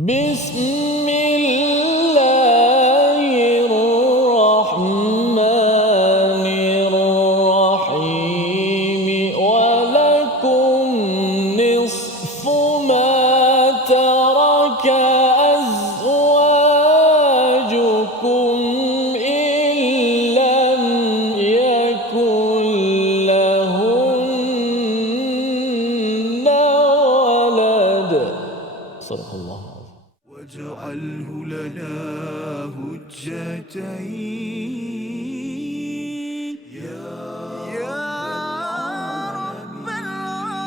بسم الله الرحمن الرحيم ولكم نصف ما ترك أزواجكم إن لم يكن لهن ولد صدق الله. واجعله لنا هجتين يا رب العالمين.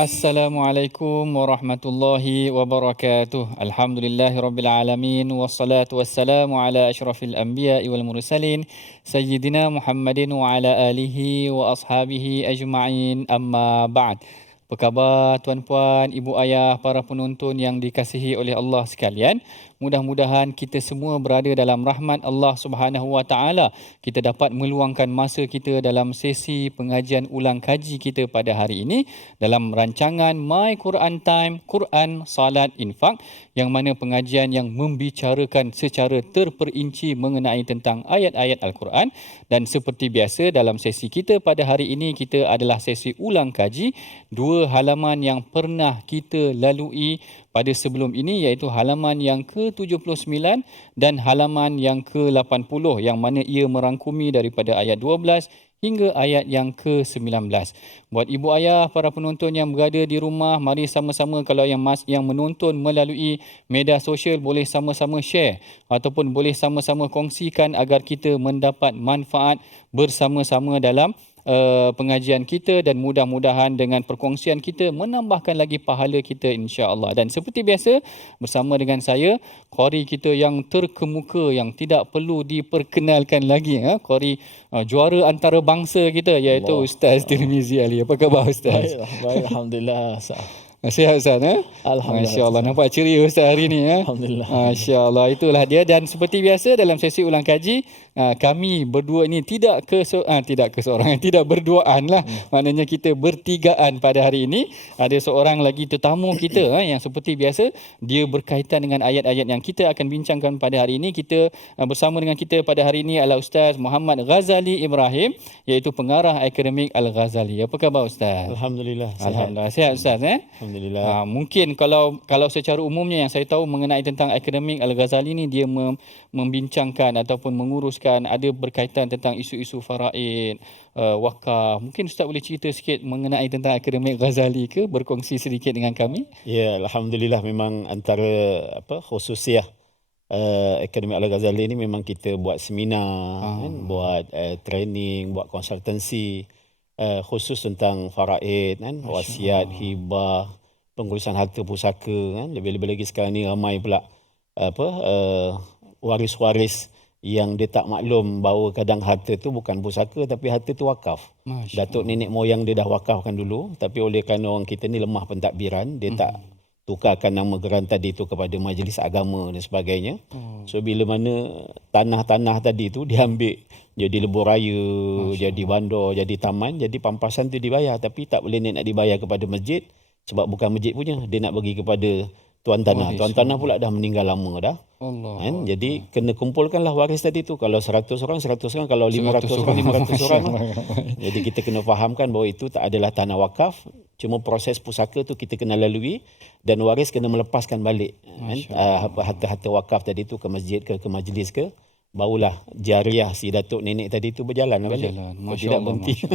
Assalamualaikum warahmatullahi wabarakatuh. Alhamdulillahirabbil alamin wassalatu wassalamu ala asyrafil anbiya'i wal mursalin sayyidina Muhammadin wa ala alihi wa ashabihi ajma'in. Amma ba'd. Apa khabar tuan-puan, ibu ayah, para penonton yang dikasihi oleh Allah sekalian? Mudah-mudahan kita semua berada dalam rahmat Allah Subhanahu Wa Taala. Kita dapat meluangkan masa kita dalam sesi pengajian ulang kaji kita pada hari ini dalam rancangan My Quran Time, Quran, Salat, Infak, yang mana pengajian yang membicarakan secara terperinci mengenai tentang ayat-ayat Al-Quran. Dan seperti biasa dalam sesi kita pada hari ini, kita adalah sesi ulang kaji dua halaman yang pernah kita lalui pada sebelum ini, iaitu halaman yang ke-79 dan halaman yang ke-80, yang mana ia merangkumi daripada ayat 12 hingga ayat yang ke-19. Buat ibu ayah, para penonton yang berada di rumah, mari sama-sama, kalau yang menonton melalui media sosial, boleh sama-sama share ataupun boleh sama-sama kongsikan agar kita mendapat manfaat bersama-sama dalam pengajian kita, dan mudah-mudahan dengan perkongsian kita menambahkan lagi pahala kita, insya-Allah. Dan seperti biasa, bersama dengan saya, qari kita yang terkemuka yang tidak perlu diperkenalkan lagi, qari juara antarabangsa kita, iaitu Ustaz Tirmizi Ali. Apa khabar Ustaz? Baik, alhamdulillah. Sihat Ustaz, Alhamdulillah. Masya-Allah, nampak ceria Ustaz hari ni. Alhamdulillah. Masya-Allah, itulah dia. Dan seperti biasa dalam sesi ulang kaji, kami berdua ini tidak keseorangan, tidak berduaan lah. Maknanya kita bertigaan pada hari ini. Ada seorang lagi tetamu kita yang seperti biasa, dia berkaitan dengan ayat-ayat yang kita akan bincangkan pada hari ini. Kita bersama dengan kita pada hari ini adalah Ustaz Muhammad Ghazali Ibrahim, iaitu pengarah akademik Al-Ghazali. Apa khabar Ustaz? Alhamdulillah. Alhamdulillah, sihat Ustaz. Alhamdulillah. Mungkin kalau secara umumnya yang saya tahu mengenai tentang akademik Al-Ghazali ni, dia membincangkan ataupun menguruskan, ada berkaitan tentang isu-isu faraid, wakaf. Mungkin Ustaz boleh cerita sikit mengenai tentang akademik Ghazali ke, berkongsi sedikit dengan kami? Ya, alhamdulillah, memang antara khususiah akademik Al-Ghazali ni memang kita buat seminar, buat training, buat konsultansi khusus tentang faraid, wasiat, hibah, pengurusan harta pusaka, lebih-lebih lagi sekarang ni ramai pula waris-waris yang dia tak maklum bahawa kadang harta tu bukan pusaka tapi harta tu wakaf. Datuk nenek moyang dia dah wakafkan dulu, tapi oleh kerana orang kita ni lemah pentadbiran, dia tak tukarkan nama geran tadi tu kepada majlis agama dan sebagainya. So bila mana tanah-tanah tadi tu diambil jadi lebuh raya, jadi bandar, jadi taman, jadi pampasan tu dibayar, tapi tak boleh nak dibayar kepada masjid sebab bukan masjid punya, dia nak bagi kepada tuan tanah. Tuan tanah pula dah meninggal lama dah. Jadi kena kumpulkanlah waris tadi tu. Kalau 100 orang, 100 orang. Kalau 500 orang, 500 orang lah. Jadi kita kena fahamkan bahawa itu tak adalah tanah wakaf. Cuma proses pusaka tu kita kena lalui, dan waris kena melepaskan balik harta-harta wakaf tadi tu ke masjid ke majlis ke. Barulah jariah si datuk nenek tadi tu berjalan balik. Tidak berhenti.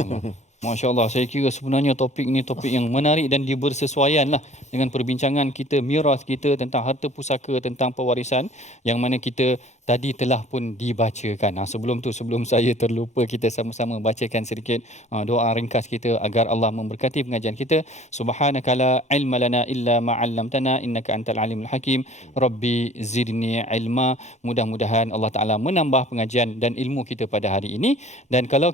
Masya Allah, saya kira sebenarnya topik ni topik yang menarik dan bersesuaian lah dengan perbincangan kita, miras kita tentang harta pusaka, tentang pewarisan, yang mana kita tadi telah pun dibacakan. Sebelum saya terlupa, kita sama-sama bacakan sedikit doa ringkas kita agar Allah memberkati pengajian kita. Subhanaka la ilma lana illa ma 'allamtana innaka antal alimul hakim. Rabbi zidni ilma. Mudah-mudahan Allah Taala menambah pengajian dan ilmu kita pada hari ini. Dan kalau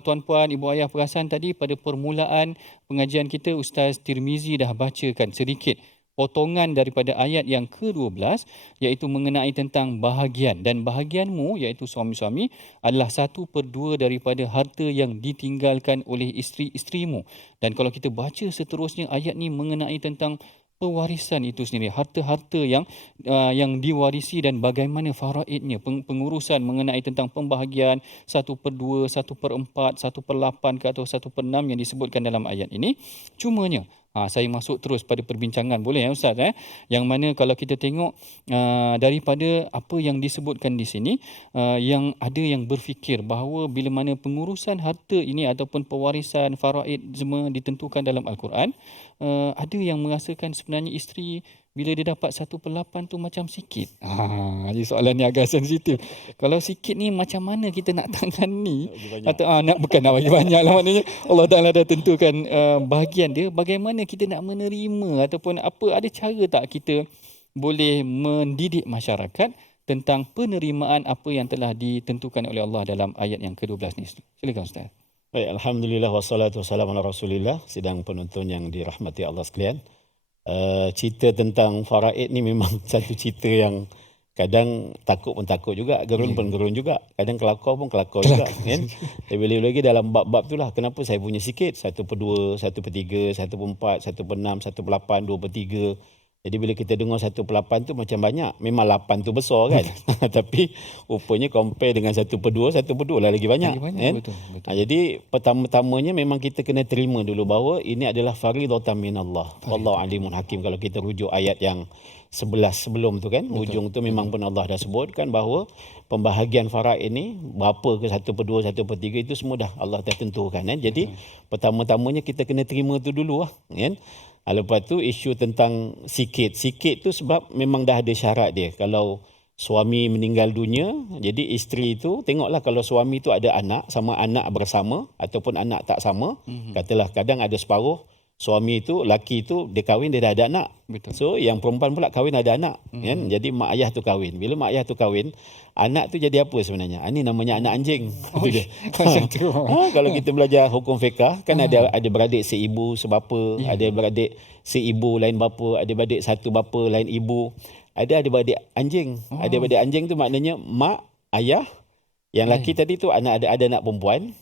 tuan-puan, ibu ayah perasan tadi pada permulaan pengajian kita, Ustaz Tirmizi dah bacakan sedikit potongan daripada ayat yang ke-12 iaitu mengenai tentang bahagian, dan bahagianmu iaitu suami-suami adalah 1/2 daripada harta yang ditinggalkan oleh isteri-isterimu. Dan kalau kita baca seterusnya, ayat ni mengenai tentang pewarisan itu sendiri, harta-harta yang diwarisi dan bagaimana faraidnya, pengurusan mengenai tentang pembahagian 1/2, 1/4, 1/8 ke atau 1/6 yang disebutkan dalam ayat ini. Cumanya saya masuk terus pada perbincangan, boleh ya Ustaz? Yang mana kalau kita tengok daripada apa yang disebutkan di sini, yang ada yang berfikir bahawa bila mana pengurusan harta ini ataupun pewarisan faraid semua ditentukan dalam Al-Quran, ada yang merasakan sebenarnya isteri bila dia dapat 1/8 tu macam sikit. Jadi soalan ni agak sensitif. Kalau sikit ni macam mana kita nak tangani? Atau bukan nak bagi banyak lah, maknanya Allah Ta'ala dah tentukan bahagian dia. Bagaimana kita nak menerima ataupun apa, ada cara tak kita boleh mendidik masyarakat tentang penerimaan apa yang telah ditentukan oleh Allah dalam ayat yang ke-12 ni? Silakan Ustaz. Baik, alhamdulillah wassalatu wassalamu ala Rasulillah. Sidang penonton yang dirahmati Allah sekalian. Cerita tentang faraid ni memang satu cerita yang kadang takut pun takut juga, gerun pun gerun juga, kadang kelakar pun kelakar juga kan. Lebih-lebih lagi dalam bab-bab itulah kenapa saya punya sikit 1/2, 1/3, 1/4, 1/6, 1/8, 2/3. Jadi bila kita dengar 1/8 tu macam banyak, memang 8 tu besar kan. Tapi rupanya compare dengan 1/2, 1/2 lah lagi banyak kan. Betul. Jadi pertama-tamanya memang kita kena terima dulu bahawa ini adalah faridatan minallah. Wallahu alimun hakim. Kalau kita rujuk ayat yang 11 sebelum tu kan, hujung tu memang pun Allah dah sebutkan bahawa pembahagian faraid ini berapa ke 1/2, 1/3 itu semua dah Allah dah tentukan kan. Jadi pertama-tamanya kita kena terima tu dulu lah kan. Lepas tu isu tentang sikit tu sebab memang dah ada syarat dia. Kalau suami meninggal dunia, jadi isteri itu tengoklah kalau suami tu ada anak, sama anak bersama ataupun anak tak sama. Katalah kadang ada separuh suami itu, laki itu dia kahwin, dia dah ada anak. Betul. So yang perempuan pula kahwin ada anak kan. Jadi mak ayah tu kahwin. Bila mak ayah tu kahwin, anak tu jadi apa sebenarnya? Ini namanya anak anjing. Dia. Kalau kita belajar hukum fiqah kan ada beradik seibu sebapa, ada beradik seibu lain bapa, ada beradik satu bapa lain ibu. Ada beradik anjing. Ada beradik anjing tu maknanya mak, ayah, yang laki tadi tu ada anak perempuan,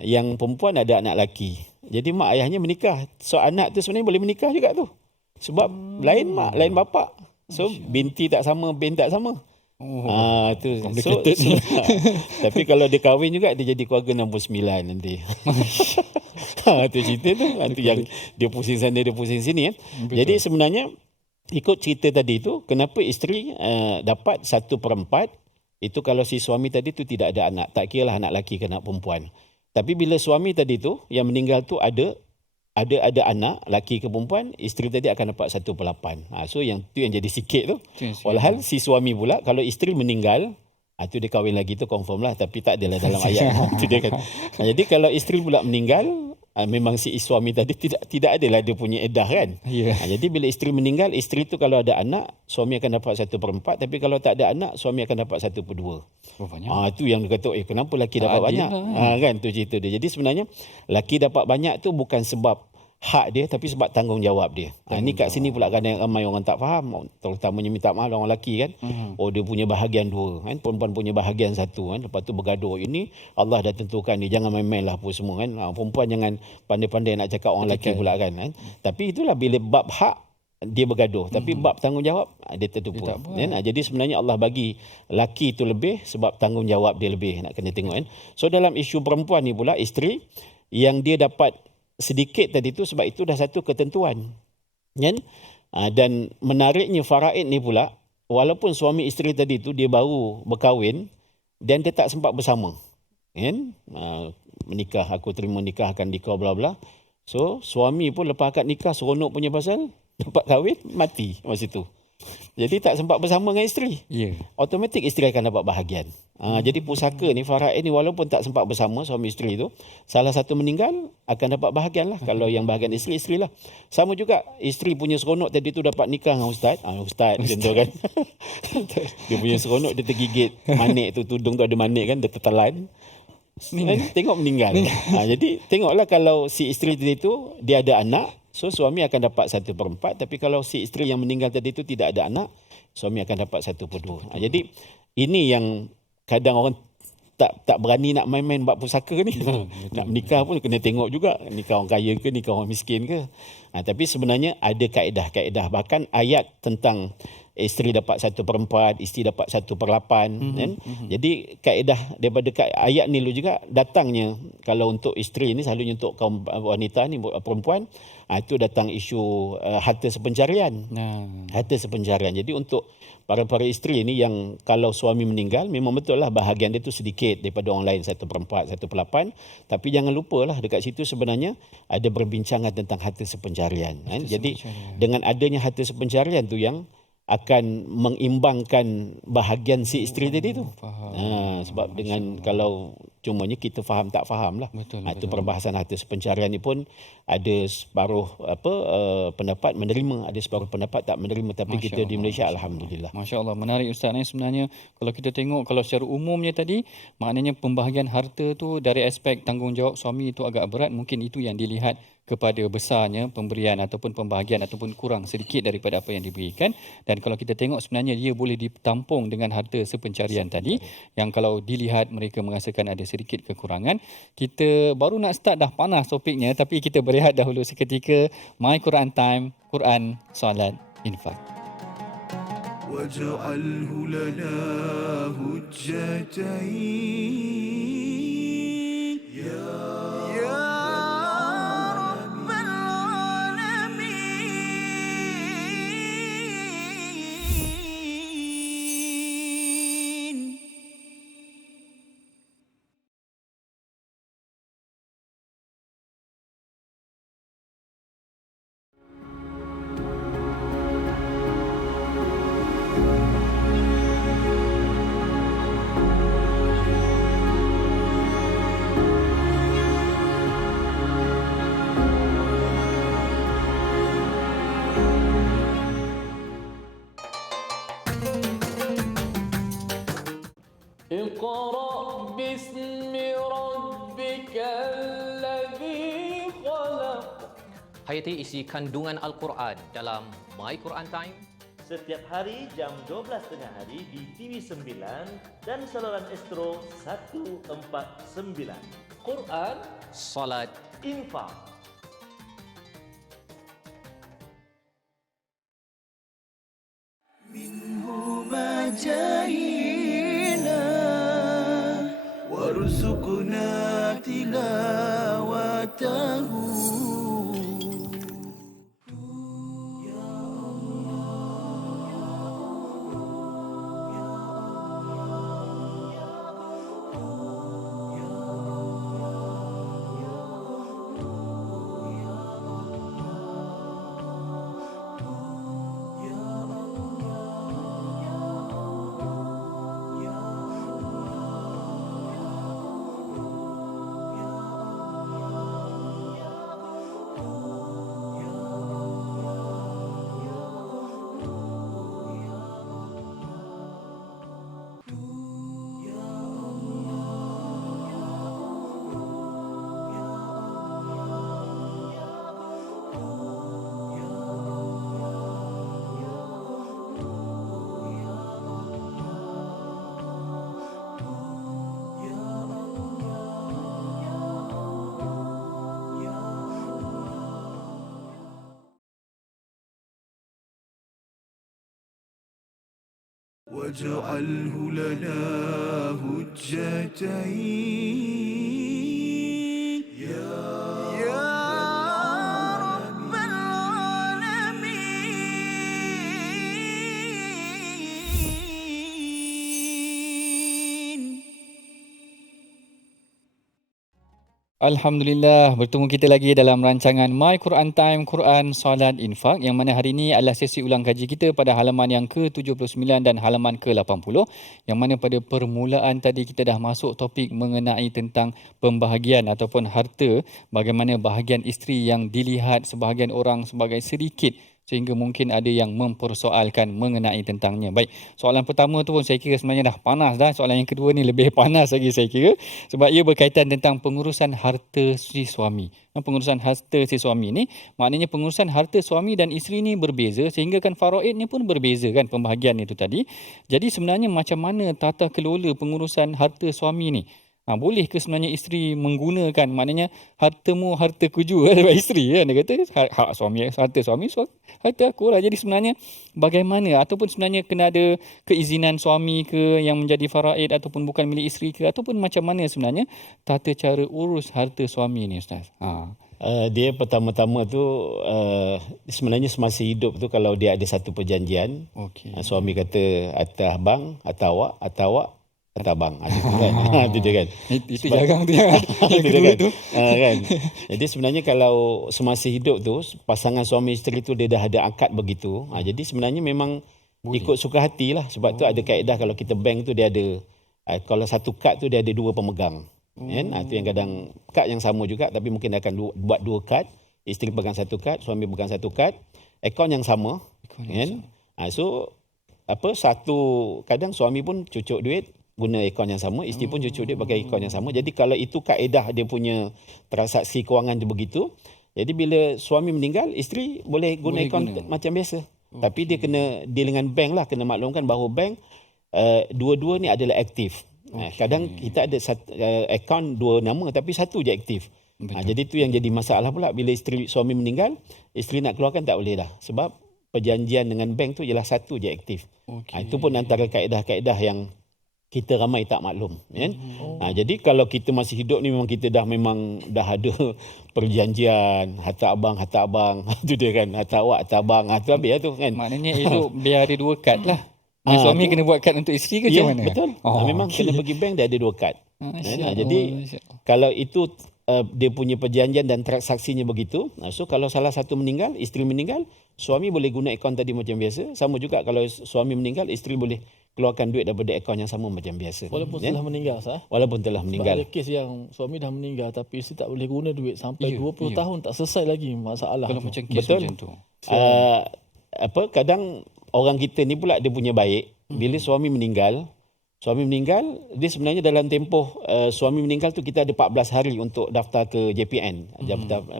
yang perempuan ada anak laki. Jadi mak ayahnya menikah. So anak tu sebenarnya boleh menikah juga tu. Sebab lain mak, lain bapa. So binti tak sama, bin tak sama. Tu. Tapi kalau dia kahwin juga dia jadi keluarga 69 nanti. Tu cerita tu. Nanti yang dia pusing sana, dia pusing sini kan. Jadi sebenarnya ikut cerita tadi tu, kenapa isteri dapat 1/4 itu kalau si suami tadi tu tidak ada anak. Tak kira lah anak lelaki ke anak perempuan. Tapi bila suami tadi tu yang meninggal tu ada anak laki ke perempuan, isteri tadi akan dapat 1/8. So yang tu yang jadi sikit tu. Walhal si suami pula kalau isteri meninggal, tu dia kahwin lagi tu confirm lah, tapi tak adalah dalam ayat tu dia kan. Jadi kalau isteri pula meninggal, memang si suami tadi tidak adalah dia punya iddah kan. Jadi bila isteri meninggal, isteri tu kalau ada anak, suami akan dapat 1/4, tapi kalau tak ada anak, suami akan dapat 1/2. Tu yang dia kata kenapa lelaki dapat banyak kan, tu cerita dia. Jadi sebenarnya lelaki dapat banyak tu bukan sebab hak dia, tapi sebab tanggungjawab dia. Ni kat sini pula kadang ramai orang tak faham, terutamanya minta maaf orang lelaki kan. Dia punya bahagian 2 kan, perempuan punya bahagian 1 kan. Lepas tu bergaduh, ini Allah dah tentukan ni, jangan main-main lah apa semua kan. Perempuan jangan pandai-pandai nak cakap orang lelaki pula kan. Tapi itulah bila bab hak dia bergaduh, tapi bab tanggungjawab dia tertipu kan. Jadi sebenarnya Allah bagi laki itu lebih sebab tanggungjawab dia lebih, nak kena tengok kan. So dalam isu perempuan ni pula, isteri yang dia dapat sedikit tadi tu sebab itu dah satu ketentuan kan. Dan menariknya faraid ni pula, walaupun suami isteri tadi tu dia baru berkahwin dan dia tak sempat bersama kan, menikah, aku terima nikah, akan nikah bla bla. So suami pun lepas akad nikah seronok punya pasal dapat kahwin, mati masa tu. Jadi tak sempat bersama dengan isteri. Automatik isteri akan dapat bahagian. Jadi pusaka ni, faraid ni, walaupun tak sempat bersama suami isteri tu, salah satu meninggal akan dapat bahagian lah. Kalau yang bahagian isteri, isteri lah. Sama juga isteri punya seronok tadi tu dapat nikah dengan ustaz. Ustaz contoh kan. Dia punya seronok, dia tergigit manik tu, tudung tu ada manik kan, dia tertelan. Tengok meninggal. Jadi tengoklah kalau si isteri tadi tu dia ada anak, So suami akan dapat 1/4, tapi kalau si isteri yang meninggal tadi itu tidak ada anak, suami akan dapat 1/2. Jadi ini yang kadang orang tak berani nak main-main bab pusaka ni. Nak menikah pun kena tengok juga nikah orang kaya ke nikah orang miskin ke. Tapi sebenarnya ada kaedah-kaedah, bahkan ayat tentang isteri dapat 1/4, isteri dapat 1/8 kan. Jadi kaedah daripada ayat ni juga datangnya kalau untuk isteri ni, selalunya untuk kaum wanita ni, perempuan, itu datang isu harta sepencarian. Harta sepencarian. Jadi untuk para isteri ni yang kalau suami meninggal, memang betul lah bahagian dia tu sedikit daripada orang lain, 1/4, 1/8. Tapi jangan lupalah dekat situ sebenarnya ada berbincangan tentang harta sepencarian. Jadi dengan adanya harta sepencarian tu yang akan mengimbangkan bahagian si isteri tadi tu. Sebab dengan kalau cumanya kita faham tak faham lah. Itu perbahasan harta sepencarian ni pun ada separuh pendapat menerima, ada separuh pendapat tak menerima, tapi kita di Malaysia alhamdulillah. Masya-Allah, menarik Ustaz ni. Sebenarnya kalau kita tengok, kalau secara umumnya tadi, maknanya pembahagian harta tu dari aspek tanggungjawab suami itu agak berat, mungkin itu yang dilihat kepada besarnya pemberian ataupun pembahagian ataupun kurang sedikit daripada apa yang diberikan. Dan kalau kita tengok sebenarnya dia boleh ditampung dengan harta sepencarian tadi, yang kalau dilihat mereka merasakan ada sedikit kekurangan. Kita baru nak start dah panas topiknya, tapi kita berehat dahulu seketika. My Quran Time, Quran, Salat, Infak. واجعله لنا هجتين يا رب العالمين. اقرأ باسم ربك الذي خلق. Hayati isi kandungan Al-Quran dalam My Quran Time. Setiap hari jam 12.30 hari di TV9 dan saluran Astro 149. Quran, Salat, Infak. منهما جاهينا وارزقنا تلاوته. واجعله لنا هجتين يا رب العالمين. Alhamdulillah, bertemu kita lagi dalam rancangan My Quran Time, Quran, Salat, Infak, yang mana hari ini adalah sesi ulang kaji kita pada halaman yang ke-79 dan halaman ke-80, yang mana pada permulaan tadi kita dah masuk topik mengenai tentang pembahagian ataupun harta, bagaimana bahagian isteri yang dilihat sebahagian orang sebagai sedikit sehingga mungkin ada yang mempersoalkan mengenai tentangnya. Baik, soalan pertama tu pun saya kira sebenarnya dah panas dah. Soalan yang kedua ni lebih panas lagi saya kira, sebab ia berkaitan tentang pengurusan harta si suami. Pengurusan harta si suami ni maknanya pengurusan harta suami dan isteri ni berbeza, sehingga kan faraid ni pun berbeza kan pembahagian itu tadi. Jadi sebenarnya macam mana tata kelola pengurusan harta suami ni? Boleh ke sebenarnya isteri menggunakan, maknanya hartamu hartaku juga sebab isteri kan, dia kata hak suami, harta suami, harta aku lah. Jadi sebenarnya bagaimana, ataupun sebenarnya kena ada keizinan suami ke yang menjadi faraid ataupun bukan milik isteri ke, ataupun macam mana sebenarnya tata cara urus harta suami ni Ustaz? Dia pertama-tama tu sebenarnya semasa hidup tu kalau dia ada satu perjanjian, suami kata atas abang, atas awak, kata abang. Itu kan. Itu dia kan. Itu jarang tu yang kedua tu. Kan. Jadi sebenarnya kalau semasa hidup tu pasangan suami isteri tu dia dah ada akad begitu. Jadi sebenarnya memang ikut suka hati lah. Sebab tu ada kaedah kalau kita bank tu dia ada kalau satu kad tu dia ada dua pemegang. Kan? Itu yang kadang kad yang sama juga tapi mungkin dia akan buat dua kad. Isteri pegang satu kad, suami pegang satu kad. Akaun yang sama. Kan? So satu kadang suami pun cucuk duit guna akaun yang sama, isteri pun cucuk dia pakai akaun yang sama. Jadi kalau itu kaedah dia punya transaksi kewangan dia begitu, jadi bila suami meninggal, isteri boleh guna akaun macam biasa. Tapi dia kena deal dengan bank lah, kena maklumkan bahawa bank dua-dua ni adalah aktif. Kadang kita ada akaun dua nama tapi satu je aktif. Jadi tu yang jadi masalah pula bila suami meninggal, isteri nak keluarkan tak boleh dah. Sebab perjanjian dengan bank tu ialah satu je aktif. Itu pun antara kaedah-kaedah yang kita ramai tak maklum, kan? Jadi kalau kita masih hidup ni memang kita dah ada perjanjian harta abang tu dia kan, harta awak harta abang, tu habis tu kan. Maknanya elok biar ada dua kad lah. Suami kena buat kad untuk isteri ke macam mana? Betul. Memang kena pergi bank dia ada dua kad. Jadi kalau itu dia punya perjanjian dan transaksinya begitu, so kalau salah satu meninggal, isteri meninggal, suami boleh guna akaun tadi macam biasa. Sama juga kalau suami meninggal, isteri boleh keluarkan duit daripada akaun yang sama macam biasa. Walaupun telah meninggal sah. Walaupun telah meninggal. Sebab ada kes yang suami dah meninggal tapi isteri tak boleh guna duit sampai 20 tahun tak selesai lagi masalah. Kalau macam kes betul. Macam tu. Kadang orang kita ni pula dia punya baik. Bila suami meninggal, dia sebenarnya dalam tempoh suami meninggal tu kita ada 14 hari untuk daftar ke JPN,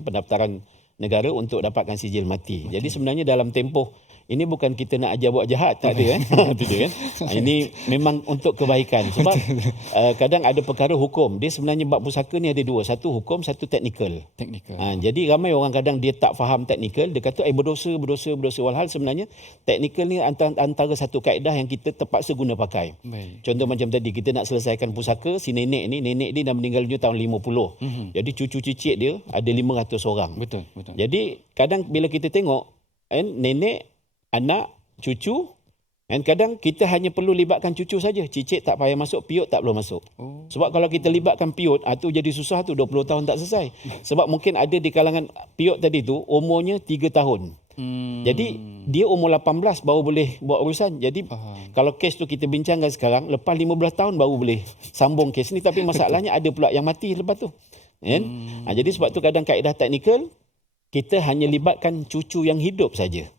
pendaftaran negara untuk dapatkan sijil mati. Jadi sebenarnya dalam tempoh ini bukan kita nak ajar buat jahat, tak ada kan. Itu dia kan. Ini memang untuk kebaikan. Sebab kadang ada perkara hukum. Dia sebenarnya bab pusaka ni ada dua. Satu hukum, satu teknikal. Jadi ramai orang kadang dia tak faham teknikal. Dia kata berdosa. Walhal sebenarnya teknikal ni antara satu kaedah yang kita terpaksa guna pakai. Contoh macam tadi, kita nak selesaikan pusaka. Si nenek dia dah meninggal dunia tahun 50. Jadi cucu cicit dia ada 500 orang. Betul. Jadi kadang bila kita tengok nenek, anak, cucu, dan kadang kita hanya perlu libatkan cucu saja. Cicit tak payah masuk, piut tak perlu masuk. Sebab kalau kita libatkan piut, tu jadi susah tu, 20 tahun tak selesai. Sebab mungkin ada di kalangan piut tadi tu, umurnya 3 tahun. Jadi dia umur 18 baru boleh buat urusan. Jadi kalau kes tu kita bincangkan sekarang, lepas 15 tahun baru boleh sambung kes ni. Tapi masalahnya ada pula yang mati lepas tu. Jadi sebab tu kadang kaedah teknikal, kita hanya libatkan cucu yang hidup saja.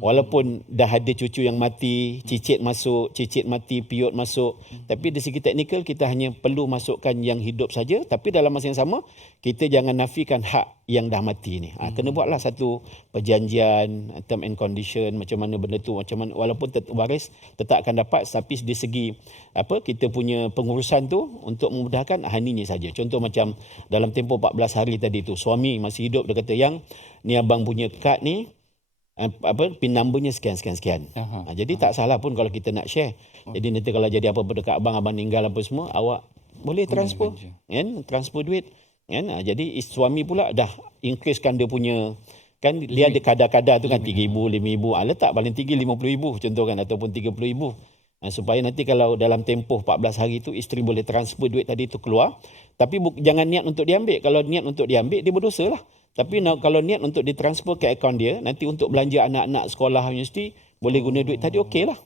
Walaupun dah ada cucu yang mati, cicit masuk, cicit mati, piut masuk. Tapi dari segi teknikal kita hanya perlu masukkan yang hidup saja. Tapi dalam masa yang sama, kita jangan nafikan hak yang dah mati ni. Kena buatlah satu perjanjian, term and condition, macam mana benda tu, macam mana, walaupun waris tetap akan dapat. Tapi dari segi kita punya pengurusan tu untuk memudahkan ini saja. Contoh macam dalam tempoh 14 hari tadi tu, suami masih hidup, dia kata yang ni abang punya kad ni, pin numbernya sekian. Jadi tak salah pun kalau kita nak share. Jadi nanti kalau jadi apa-apa dekat abang meninggal apa semua, awak boleh transfer, kan? Transfer duit, kan? Jadi suami pula dah increasekan dia punya, kan dia ada kadar-kadar tu kan, 3,000, 5,000, letak paling tinggi 50,000 contoh kan, ataupun 30,000. Supaya nanti kalau dalam tempoh 14 hari tu isteri boleh transfer duit tadi tu keluar. Tapi jangan niat untuk diambil. Kalau niat untuk diambil, dia berdosa lah. Tapi kalau niat untuk ditransfer ke akaun dia, nanti untuk belanja anak-anak sekolah universiti, boleh guna duit tadi, okey lah.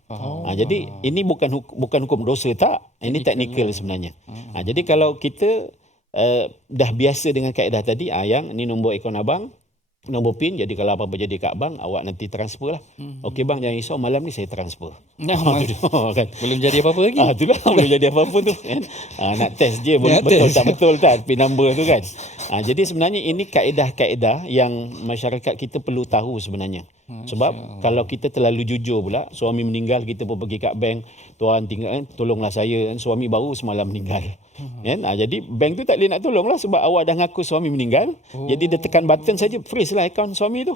Jadi ini bukan hukum dosa, tak. Ini teknikal sebenarnya. Jadi kalau kita dah biasa dengan kaedah tadi, yang ni nombor akaun abang, nombor PIN. Jadi kalau apa-apa jadi kat bank, awak nanti transfer lah. Okey bang, jangan risau, malam ni saya transfer. Nah, Tu dia, kan. belum jadi apa-apa lagi. Itulah belum jadi apa-apa tu kan. Nak test je betul tak betul tak PIN number tu kan. Jadi sebenarnya ini kaedah-kaedah yang masyarakat kita perlu tahu sebenarnya. Sebab kalau kita terlalu jujur pula, suami meninggal kita pun pergi kat bank, tuan tinggal tolonglah saya, suami baru semalam meninggal. Kan? Jadi bank tu tak boleh nak tolong lah sebab awak dah ngaku suami meninggal. Jadi dia tekan button saja freeze lah akaun suami tu.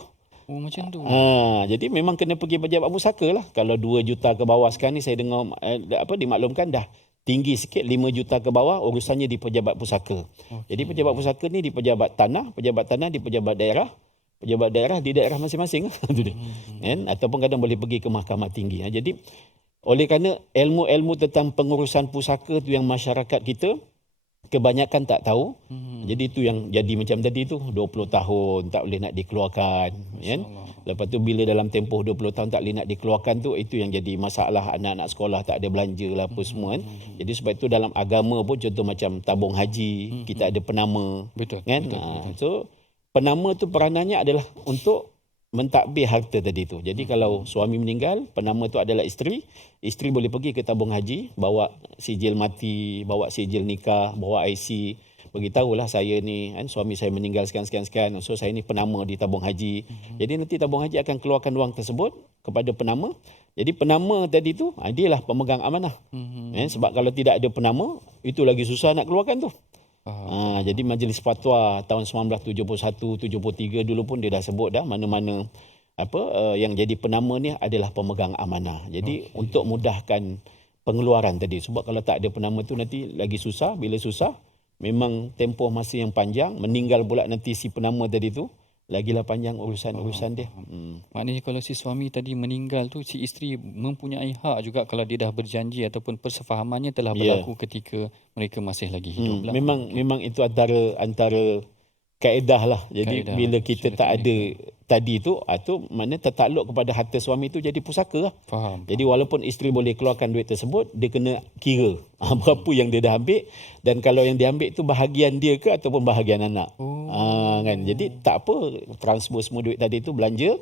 Oh, macam tu. Jadi memang kena pergi pejabat pusaka lah. Kalau 2 juta ke bawah sekarang ni saya dengar dimaklumkan dah tinggi sikit, 5 juta ke bawah urusannya di pejabat pusaka. Jadi pejabat pusaka ni di pejabat tanah di pejabat daerah di daerah masing-masing. Tu dia. Kan? Ataupun kadang boleh pergi ke mahkamah tinggi. Jadi oleh kerana ilmu-ilmu tentang pengurusan pusaka tu yang masyarakat kita kebanyakan tak tahu. Jadi itu yang jadi macam tadi tu 20 tahun tak boleh nak dikeluarkan kan. Lepas tu bila dalam tempoh 20 tahun tak boleh nak dikeluarkan tu, itu yang jadi masalah, anak-anak sekolah tak ada belanja lah apa semua kan. Jadi sebab itu dalam agama pun contoh macam tabung haji kita ada penama. Betul. Kan? So penama tu peranannya adalah untuk mentadbir harta tadi tu. Jadi kalau suami meninggal, penama tu adalah isteri boleh pergi ke tabung haji, bawa sijil mati, bawa sijil nikah, bawa IC, beritahulah saya ni kan suami saya meninggal sekian, so saya ni penama di tabung haji. Jadi nanti tabung haji akan keluarkan wang tersebut kepada penama. Jadi penama tadi tu dialah pemegang amanah. Sebab kalau tidak ada penama, itu lagi susah nak keluarkan tu. Jadi Majlis Fatwa tahun 1971-73 dulu pun dia dah sebut dah mana-mana yang jadi penama ni adalah pemegang amanah. Jadi untuk mudahkan pengeluaran tadi, sebab kalau tak ada penama tu nanti lagi susah. Bila susah memang tempoh masa yang panjang, meninggal pula nanti si penama tadi tu, lagilah panjang urusan dia. Maknanya kalau si suami tadi meninggal tu, si isteri mempunyai hak juga kalau dia dah berjanji ataupun persefahamannya telah berlaku ketika mereka masih lagi hidup lah. Memang itu antara kaedah lah. Jadi bila kita tak ada tadi tu, maknanya tertakluk kepada harta suami tu jadi pusaka lah. Faham. Jadi walaupun isteri boleh keluarkan duit tersebut, dia kena kira berapa yang dia dah ambil, dan kalau yang dia ambil tu bahagian dia ke ataupun bahagian anak. Kan. Jadi tak apa transfer semua duit tadi tu belanja,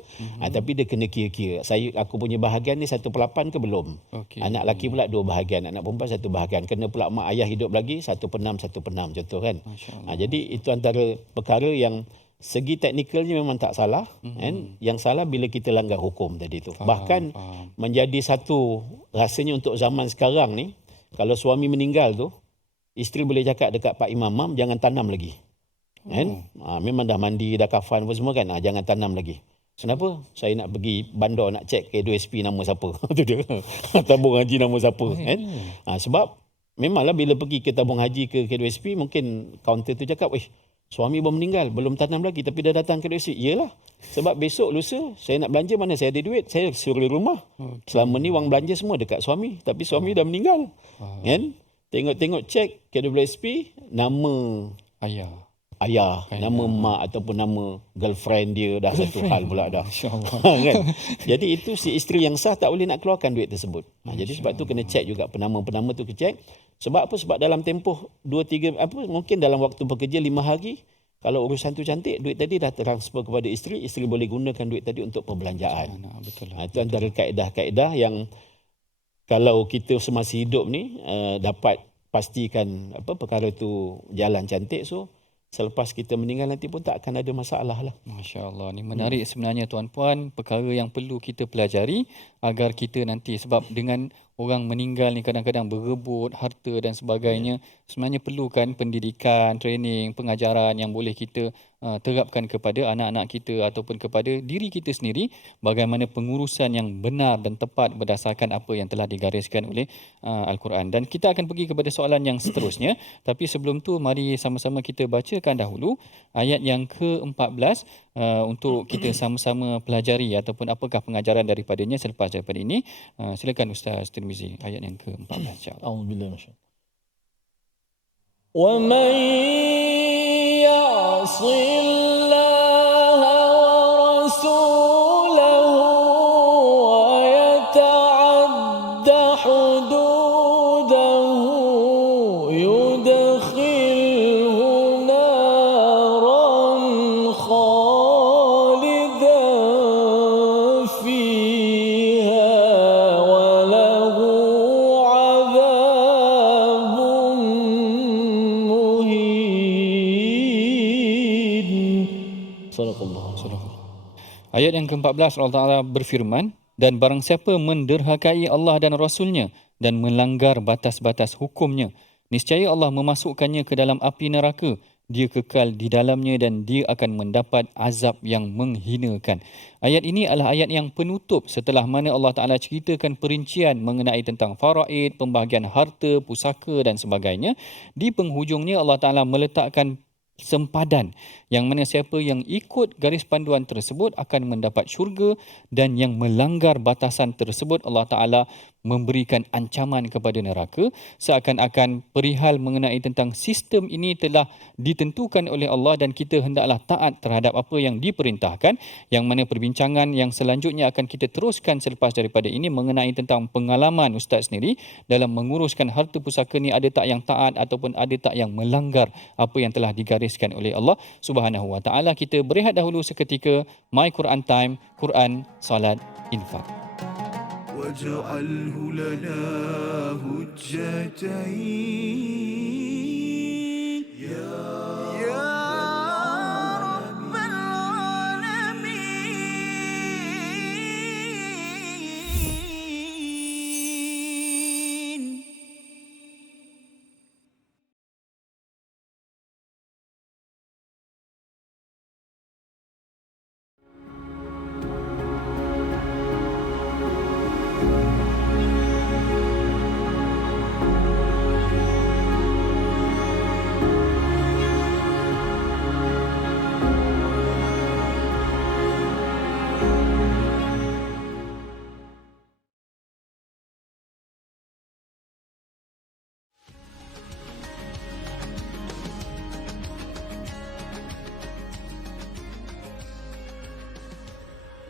tapi dia kena kira-kira. Aku punya bahagian ni 1/8 ke belum? Anak lelaki pula 2 bahagian, anak perempuan 1 bahagian. Kena pula mak ayah hidup lagi 1/6 contoh kan. Jadi itu antara perkara yang segi teknikalnya memang tak salah, kan? Yang salah bila kita langgar hukum tadi tu. Bahkan menjadi satu rasanya untuk zaman sekarang ni, kalau suami meninggal tu, isteri boleh cakap dekat Pak Imam, "Mam, jangan tanam lagi." Kan? Memang dah mandi, dah kafan apa semua kan, jangan tanam lagi. Kenapa? Saya nak pergi bandar nak cek K2SP nama siapa. Tu dia. Tabung haji nama siapa, kan? Sebab memanglah bila pergi ke tabung haji ke K2SP, mungkin kaunter tu cakap, suami baru meninggal, belum tanam lagi tapi dah datang ke K2SP. Iyalah. Sebab besok lusa saya nak belanja, mana saya ada duit, saya suruh rumah. Selama ni wang belanja semua dekat suami, tapi suami dah meninggal. Kan? Tengok-tengok cek K2SP, nama ayah, nama mak ataupun nama girlfriend dia, dah satu hal pula dah. Kan? Jadi itu si isteri yang sah tak boleh nak keluarkan duit tersebut. Jadi sebab tu kena cek juga penama-penama tu kecek. Sebab apa? Sebab dalam tempoh 2-3 mungkin dalam waktu bekerja 5 hari, kalau urusan tu cantik, duit tadi dah transfer kepada isteri boleh gunakan duit tadi untuk perbelanjaan. Itu antara kaedah-kaedah yang kalau kita semasa hidup ni dapat pastikan perkara tu jalan cantik, so selepas kita meninggal nanti pun tak akan ada masalah lah. Masya Allah, ni menarik sebenarnya tuan-puan, perkara yang perlu kita pelajari agar kita nanti, sebab dengan orang meninggal ni kadang-kadang berebut harta dan sebagainya, sebenarnya perlukan pendidikan, training, pengajaran yang boleh kita terapkan kepada anak-anak kita ataupun kepada diri kita sendiri, bagaimana pengurusan yang benar dan tepat berdasarkan apa yang telah digariskan oleh Al-Quran. Dan kita akan pergi kepada soalan yang seterusnya, tapi sebelum tu mari sama-sama kita bacakan dahulu ayat yang ke-14 untuk kita sama-sama pelajari ataupun apakah pengajaran daripadanya selepas daripada ini. Silakan Ustaz Tirmizi, ayat yang ke-14 insya-Allah. Auzubillahi minasyaitanir ومن يعص الله ورسوله ويتعد حدوده يدخله نارا خالدا Sadaqallah. Ayat yang ke-14 Allah Ta'ala berfirman, dan barang siapa menderhakai Allah dan Rasulnya dan melanggar batas-batas hukumnya, niscaya Allah memasukkannya ke dalam api neraka. Dia kekal di dalamnya dan dia akan mendapat azab yang menghinakan. Ayat ini adalah ayat yang penutup setelah mana Allah Ta'ala ceritakan perincian mengenai tentang faraid, pembahagian harta, pusaka dan sebagainya. Di penghujungnya Allah Ta'ala meletakkan sempadan yang mana siapa yang ikut garis panduan tersebut akan mendapat syurga dan yang melanggar batasan tersebut Allah Ta'ala memberikan ancaman kepada neraka. Seakan-akan perihal mengenai tentang sistem ini telah ditentukan oleh Allah dan kita hendaklah taat terhadap apa yang diperintahkan, yang mana perbincangan yang selanjutnya akan kita teruskan selepas daripada ini mengenai tentang pengalaman Ustaz sendiri dalam menguruskan harta pusaka ni, ada tak yang taat ataupun ada tak yang melanggar apa yang telah digariskan oleh Allah Subhanahu Wa Taala. Kita berehat dahulu seketika. My Quran Time, Quran, Salat, Infak. واجعله لنا هجتين يا رب العالمين.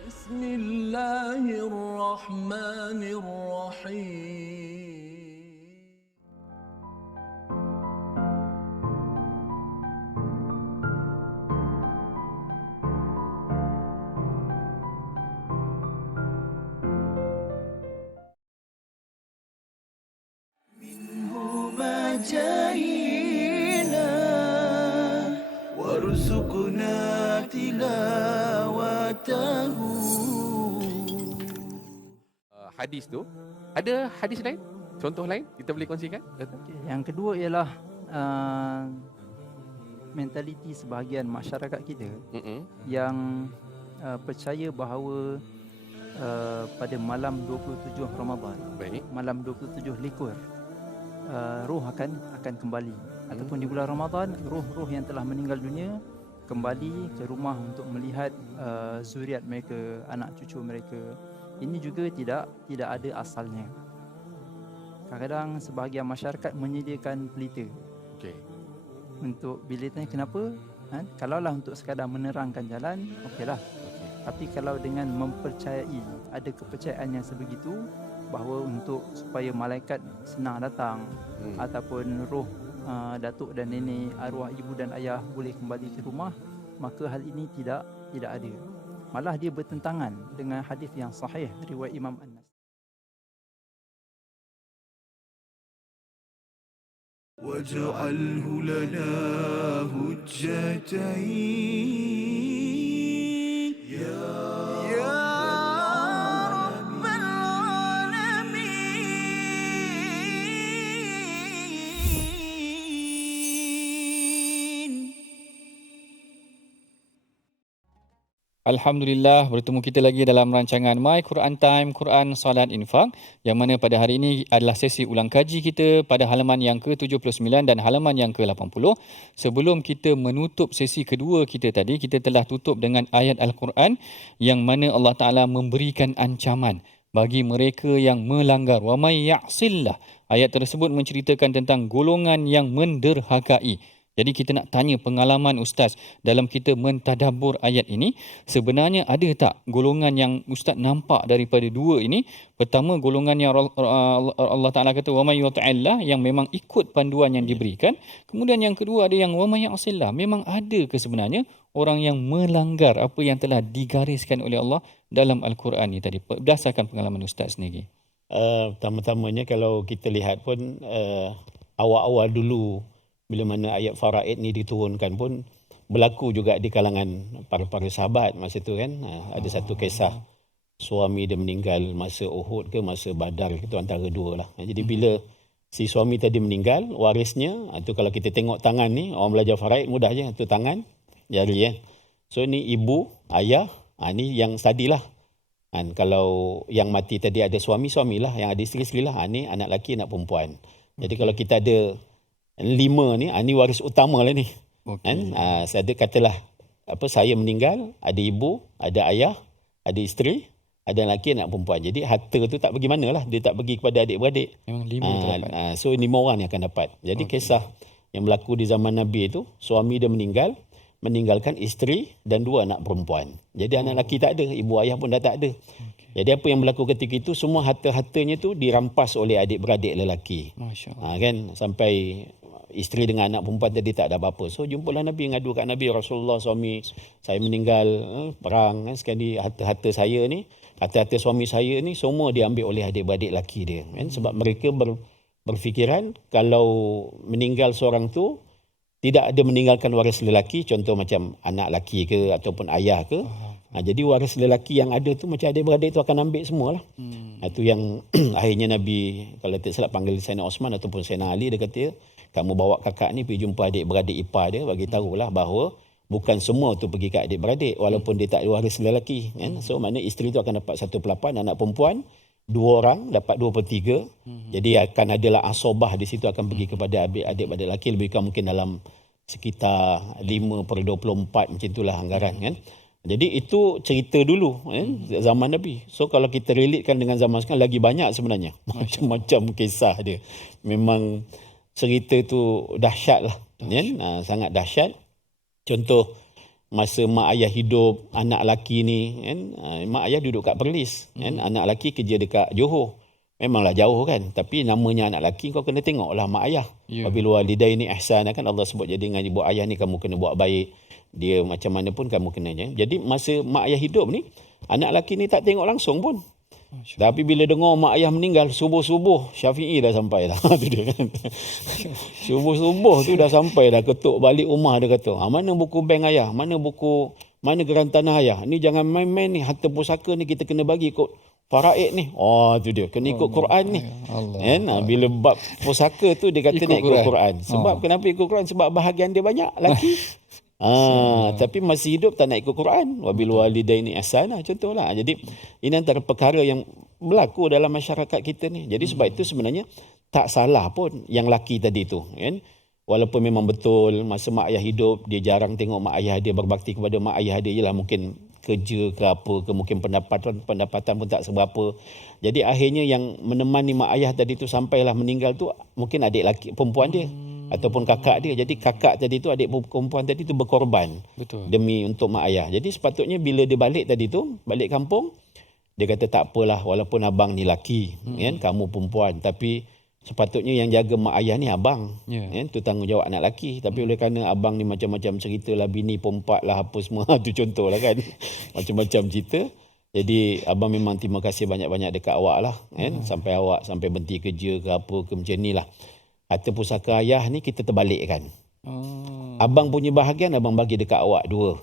بسم الله الرحمن الرحيم. منهما جاهينا وارزقنا تلاوته. Hadis tu, ada hadis lain? Contoh lain kita boleh kongsikan? Yang kedua ialah mentaliti sebahagian masyarakat kita yang percaya bahawa pada malam 27 Ramadan, malam 27 likur, roh akan kembali. Ataupun di bulan Ramadan, roh-roh yang telah meninggal dunia kembali ke rumah untuk melihat zuriat mereka, anak cucu mereka. Ini juga tidak ada asalnya. Kadang-kadang sebahagian masyarakat menyediakan pelita. Untuk bila tanya kenapa, kalaulah untuk sekadar menerangkan jalan, okeylah. Tapi kalau dengan mempercayai, ada kepercayaan yang sebegitu bahawa untuk supaya malaikat senang datang ataupun roh datuk dan nenek, arwah ibu dan ayah boleh kembali ke rumah, maka hal ini tidak ada. Malah dia bertentangan dengan hadis yang sahih riwayat Imam An-Nasai. واجعله لنا هجتين يا رب العالمين. Alhamdulillah, bertemu kita lagi dalam rancangan My Quran Time, Quran, Salat, Infak, yang mana pada hari ini adalah sesi ulang kaji kita pada halaman yang ke-79 dan halaman yang ke-80. Sebelum kita menutup sesi kedua kita tadi, kita telah tutup dengan ayat Al-Quran yang mana Allah Ta'ala memberikan ancaman bagi mereka yang melanggar. Wa may ya'sillah. Ayat tersebut menceritakan tentang golongan yang menderhakai. Jadi kita nak tanya pengalaman Ustaz dalam kita mentadabbur ayat ini, sebenarnya ada tak golongan yang Ustaz nampak daripada dua ini? Pertama, golongan yang Allah Ta'ala kata wa may yuti'illah, yang memang ikut panduan yang diberikan. Kemudian yang kedua ada yang wa may ya'sillah, memang ada ke sebenarnya orang yang melanggar apa yang telah digariskan oleh Allah dalam Al-Quran ini tadi, berdasarkan pengalaman Ustaz sendiri. Pertama-tamanya kalau kita lihat pun awal-awal dulu bila mana ayat faraid ni diturunkan pun berlaku juga di kalangan para sahabat masa tu kan. Ada satu kisah suami dia meninggal masa Uhud ke masa Badar, itu antara dua lah. Jadi bila si suami tadi meninggal, warisnya tu kalau kita tengok tangan ni, orang belajar faraid mudah je, tu tangan, jari kan. So ni ibu, ayah, ni yang study lah. Kalau yang mati tadi ada suamilah, yang ada isteri lah. Ni anak lelaki, anak perempuan. Jadi kalau kita ada 5 ni, ni waris utama lah ni. Saya ada katalah saya meninggal, ada ibu, ada ayah, ada isteri, ada lelaki, anak perempuan. Jadi harta tu tak pergi mana lah, dia tak pergi kepada adik-beradik. Memang 5 dapat. So 5 orang yang akan dapat. Jadi kisah yang berlaku di zaman Nabi itu, suami dia meninggalkan isteri dan 2 anak perempuan. Jadi anak lelaki tak ada, ibu ayah pun dah tak ada. Jadi apa yang berlaku ketika itu, semua harta-hartanya tu dirampas oleh adik-beradik lelaki. Masya-Allah. Kan sampai isteri dengan anak perempuan tadi tak ada apa-apa. So jumpalah Nabi, ngadu kat Nabi, Rasulullah, suami saya meninggal perang kan, sekali harta-harta saya ni, harta-harta suami saya ni semua diambil oleh adik-beradik lelaki dia kan, sebab mereka berfikiran kalau meninggal seorang tu tidak ada meninggalkan waris lelaki, contoh macam anak lelaki ke ataupun ayah ke. Jadi waris lelaki yang ada tu macam adik-beradik tu akan ambil semualah. Itu yang akhirnya Nabi, kalau tak silap panggil Sayyidina Osman ataupun Sayyidina Ali, dia kata, kamu bawa kakak ni pergi jumpa adik-beradik ipar dia, bagi tahulah bahawa bukan semua tu pergi kat adik-beradik walaupun dia tak ada waris lelaki kan. So maknanya isteri tu akan dapat 1/8, anak perempuan 2 orang dapat 2/3. Jadi akan adalah asobah di situ, akan pergi kepada adik-beradik lelaki, lebih kurang mungkin dalam sekitar 5/24 macam itulah anggaran kan. Jadi itu cerita dulu zaman Nabi. So kalau kita relatekan dengan zaman sekarang, lagi banyak sebenarnya. Macam-macam kisah dia. Memang cerita tu dahsyat lah. Sangat dahsyat. Contoh masa mak ayah hidup, anak lelaki ni kan, mak ayah duduk kat Perlis kan, anak lelaki kerja dekat Johor. Memanglah jauh kan, tapi namanya anak lelaki, kau kena tengoklah mak ayah. Wabil walidaini ihsana kan, Allah sebut, jadi dengan ibu ayah ni kamu kena buat baik. Dia macam mana pun kamu kena. Jadi masa mak ayah hidup ni, anak lelaki ni tak tengok langsung pun. Tapi bila dengar mak ayah meninggal, subuh-subuh Syafi'i dah sampai dah. Tu dia kan. Subuh-subuh tu dah sampai dah, ketuk balik rumah, dia kata, mana buku bank ayah, mana geran tanah ayah, ni jangan main-main ni, harta pusaka ni kita kena bagi ikut faraid ni. Tu dia, kena ikut Quran ni. Bila bab pusaka tu dia kata nak ikut Quran. Sebab kenapa ikut Quran? Sebab bahagian dia banyak lelaki. Tapi masih hidup tak nak ikut Quran. Wabil walidaini ihsana contohlah. Jadi ini antara perkara yang berlaku dalam masyarakat kita ni. Jadi sebab itu sebenarnya tak salah pun yang laki tadi tu kan. Walaupun memang betul masa mak ayah hidup dia jarang tengok mak ayah dia, berbakti kepada mak ayah dia, ialah mungkin kerja ke apa ke, mungkin pendapatan pun tak seberapa. Jadi akhirnya yang menemani mak ayah tadi tu sampailah meninggal tu mungkin adik laki perempuan dia ataupun kakak dia. Jadi kakak tadi tu, adik perempuan tadi tu berkorban. Betul. Demi untuk mak ayah. Jadi sepatutnya bila dia balik tadi tu, balik kampung, dia kata tak apalah walaupun abang ni laki kan, kamu perempuan, tapi sepatutnya yang jaga mak ayah ni abang. Kan, tu tanggungjawab anak laki. Tapi oleh kerana abang ni macam-macam cerita lah, bini pompat lah apa semua, tu contoh lah kan. Macam-macam cerita. Jadi abang memang terima kasih banyak-banyak dekat awak lah kan, sampai awak sampai berhenti kerja ke apa ke macam ni lah. Harta pusaka ayah ni kita terbalikkan. Abang punya bahagian abang bagi dekat awak 2.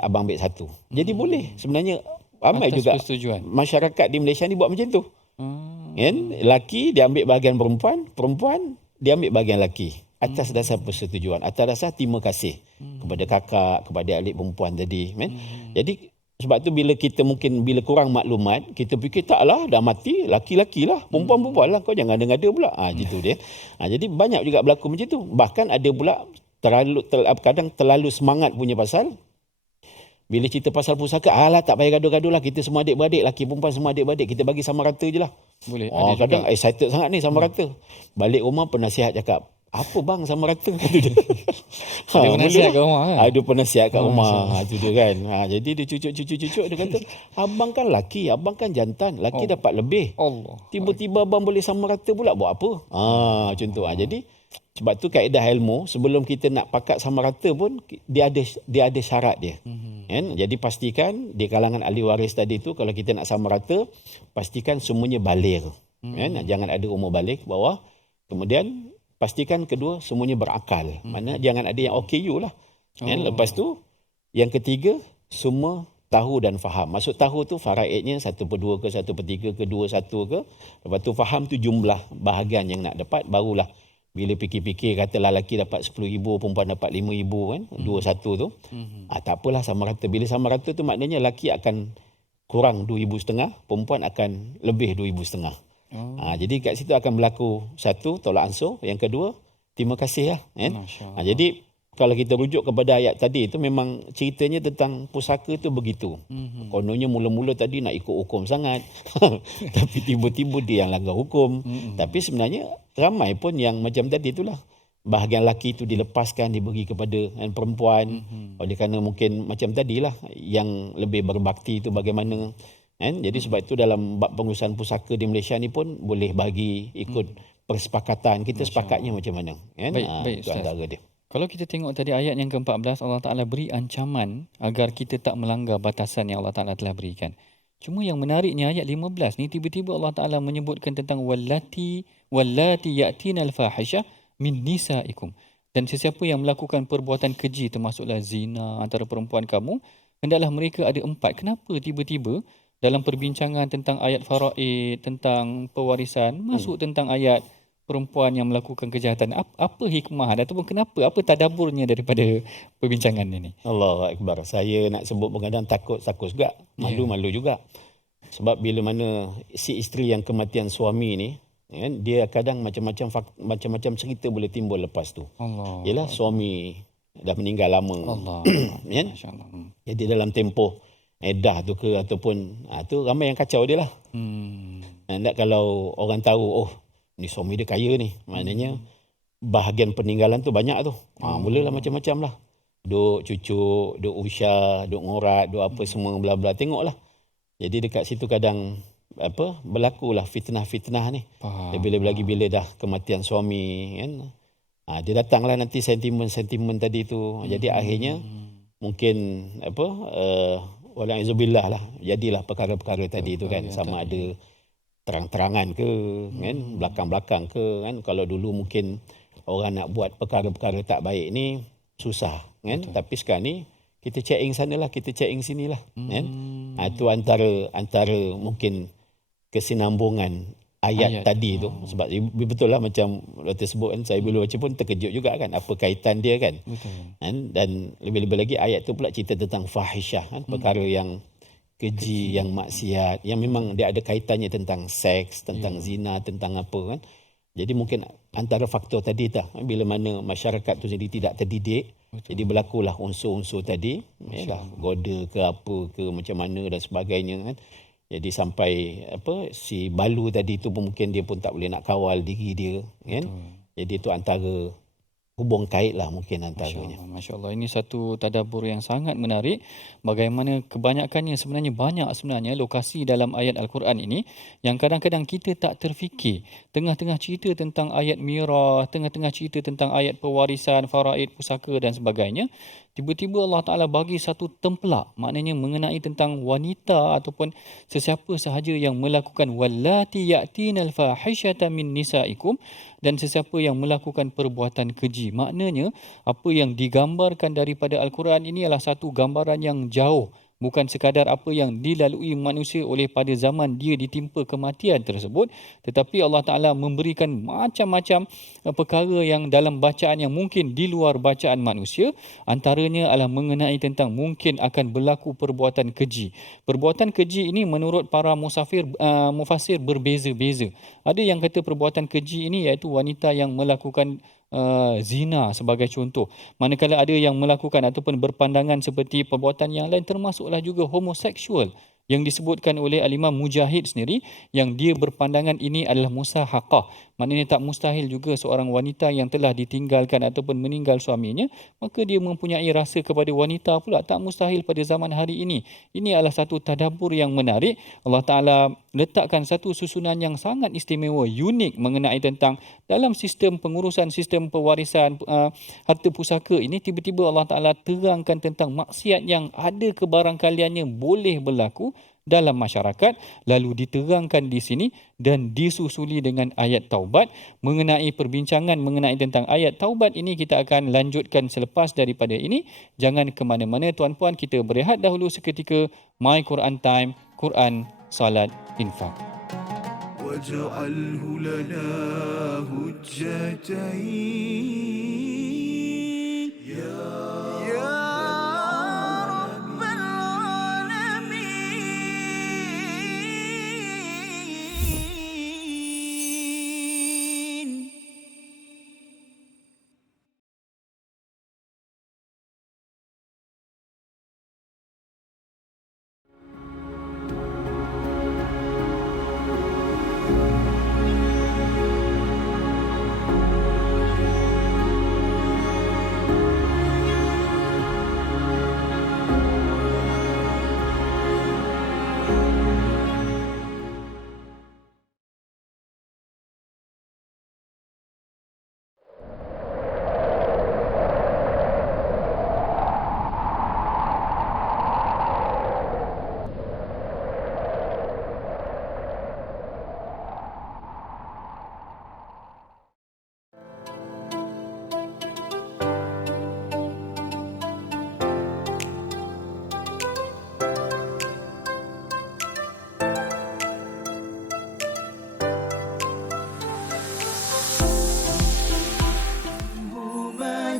Abang ambil 1. Jadi boleh. Sebenarnya ramai juga masyarakat di Malaysia ni buat macam tu. Kan? Laki dia ambil bahagian perempuan, perempuan dia ambil bahagian laki. Atas dasar persetujuan, atas dasar terima kasih kepada kakak, kepada adik perempuan tadi kan. Jadi sebab tu bila kita mungkin bila kurang maklumat, kita fikir taklah dah mati, laki-laki lah, perempuan-perempuan lah, kau jangan ngada pula. Gitu dia. Jadi banyak juga berlaku macam tu. Bahkan ada pula kadang terlalu semangat punya pasal. Bila cerita pasal pusaka, tak payah gaduh-gaduh lah, kita semua adik-beradik, laki perempuan semua adik-beradik, kita bagi sama rata je lah. Boleh. Kadang excited sangat ni sama rata. Balik rumah penasihat cakap, apa bang sama rata? Ada penasihat kat rumah kan? Ada penasihat kat rumah. Itu dia kan. Jadi dia cucuk-cucuk dia kata, abang kan laki, abang kan jantan, laki dapat lebih. Tiba-tiba abang boleh sama rata pula, buat apa? Contoh. Jadi sebab tu kaedah ilmu, sebelum kita nak pakat sama rata pun dia ada syarat dia. Kan? Jadi pastikan di kalangan ahli waris tadi tu, kalau kita nak sama rata, pastikan semuanya baligh. Kan? Jangan ada umur baligh bawah. Kemudian pastikan kedua semuanya berakal. Mana jangan ada yang OKU lah. Kan? Lepas tu yang ketiga, semua tahu dan faham. Maksud tahu tu faraidnya 1/2 ke 1/3 ke 2/1 ke. Lepas tu faham tu jumlah bahagian yang nak dapat, barulah bila fikir-fikir katalah lelaki dapat 10,000, perempuan dapat 5,000 kan, 2/1 tu. Tak apalah, sama rata. Bila sama rata tu maknanya lelaki akan kurang 2,500, perempuan akan lebih 2,500. Jadi kat situ akan berlaku satu, tolak ansur. Yang kedua, terima kasih lah. Kan? Jadi kalau kita rujuk kepada ayat tadi itu memang ceritanya tentang pusaka tu begitu. Kononnya mula-mula tadi nak ikut hukum sangat. Tapi tiba-tiba dia yang langgar hukum. Tapi sebenarnya ramai pun yang macam tadi itulah. Bahagian lelaki itu dilepaskan, diberi kepada perempuan. Oleh kerana mungkin macam tadilah yang lebih berbakti itu bagaimana. Kan? Jadi sebab itu dalam bab pengurusan pusaka di Malaysia ni pun boleh bagi ikut persepakatan. Kita sepakatnya macam mana. Kan? Baik, itu Ustaz. antara dia. Kalau kita tengok tadi ayat yang ke-14, Allah Ta'ala beri ancaman agar kita tak melanggar batasan yang Allah Ta'ala telah berikan. Cuma yang menariknya ayat 15 ni tiba-tiba Allah Ta'ala menyebutkan tentang wallati ya'tina al-fahisha min nisaikum. Dan sesiapa yang melakukan perbuatan keji termasuklah zina antara perempuan kamu, hendaklah mereka ada 4. Kenapa tiba-tiba dalam perbincangan tentang ayat faraid, tentang pewarisan, masuk tentang ayat perempuan yang melakukan kejahatan? Apa hikmah ataupun kenapa? Apa tadaburnya daripada perbincangan ini? Allahu Akbar. Saya nak sebut kadang takut juga. Malu-malu juga. Sebab bila mana si isteri yang kematian suami ni, kan, dia kadang macam-macam cerita boleh timbul lepas tu. Allah. Yalah, suami dah meninggal lama. Allah. Kan? Masya-Allah. Jadi dalam tempoh edah tu ke ataupun tu ramai yang kacau dia lah. Nak kalau orang tahu, ni suami dia kaya ni, maknanya bahagian peninggalan tu banyak tu. Mulalah macam-macam lah. Duk cucuk, duk usah, duk ngorat, duk apa semua bla-bla. Tengoklah. Jadi dekat situ kadang berlakulah fitnah-fitnah ni. Bila dah kematian suami kan. Dia datanglah nanti sentimen-sentimen tadi tu. Jadi akhirnya mungkin walaizubillah lah. Jadilah perkara-perkara tadi tu kan. Sama ada terang-terangan ke, kan, belakang-belakang ke, kan. Kalau dulu mungkin orang nak buat perkara-perkara tak baik ni susah, kan. Tapi sekarang ni kita check in sanalah, kita check in sinilah, kan. Itu antara mungkin kesinambungan ayat tadi tu. Sebab betul lah macam Dr. sebut kan, saya bila baca pun terkejut juga kan, apa kaitan dia kan. Kan? Dan lebih-lebih lagi ayat tu pula cerita tentang fahisyah, kan, perkara yang keji, yang maksiat, yang memang dia ada kaitannya tentang seks, tentang zina, tentang apa kan. Jadi mungkin antara faktor tadi bila mana masyarakat tu jadi tidak terdidik, jadi berlakulah unsur-unsur tadi, goda ke apa ke macam mana dan sebagainya kan. Jadi sampai si balu tadi tu pun mungkin dia pun tak boleh nak kawal diri dia kan. Jadi itu antara hubung kait lah mungkin antaranya. Masya Allah, ini satu tadabbur yang sangat menarik. Bagaimana kebanyakannya banyak lokasi dalam ayat Al-Quran ini yang kadang-kadang kita tak terfikir. Tengah-tengah cerita tentang ayat mirah, tengah-tengah cerita tentang ayat pewarisan, faraid, pusaka dan sebagainya, tiba-tiba Allah Ta'ala bagi satu templak, maknanya mengenai tentang wanita ataupun sesiapa sahaja yang melakukan wallati ya'tinal fahishata min nisaikum, dan sesiapa yang melakukan perbuatan keji. Maknanya apa yang digambarkan daripada Al-Quran ini adalah satu gambaran yang jauh, bukan sekadar apa yang dilalui manusia oleh pada zaman dia ditimpa kematian tersebut, tetapi Allah Ta'ala memberikan macam-macam perkara yang dalam bacaan yang mungkin di luar bacaan manusia. Antaranya adalah mengenai tentang mungkin akan berlaku perbuatan keji. Perbuatan keji ini menurut para mufassir berbeza-beza. Ada yang kata perbuatan keji ini iaitu wanita yang melakukan zina sebagai contoh. Manakala ada yang melakukan ataupun berpandangan seperti perbuatan yang lain, termasuklah juga homoseksual yang disebutkan oleh Al-Imam Mujahid sendiri, yang dia berpandangan ini adalah musahaqah. Maknanya tak mustahil juga seorang wanita yang telah ditinggalkan ataupun meninggal suaminya, maka dia mempunyai rasa kepada wanita pula. Tak mustahil pada zaman hari ini. Ini adalah satu tadabbur yang menarik. Allah Ta'ala letakkan satu susunan yang sangat istimewa, unik mengenai tentang dalam sistem pengurusan, sistem pewarisan harta pusaka ini. Tiba-tiba Allah Ta'ala terangkan tentang maksiat yang ada kebarangkaliannya boleh berlaku dalam masyarakat, lalu diterangkan di sini dan disusuli dengan ayat taubat. Mengenai perbincangan mengenai tentang ayat taubat ini kita akan lanjutkan selepas daripada ini. Jangan ke mana-mana tuan-puan, kita berehat dahulu seketika. My Quran Time, Quran, Salat, Infak. واجعله لنا هجتين يا رب العالمين.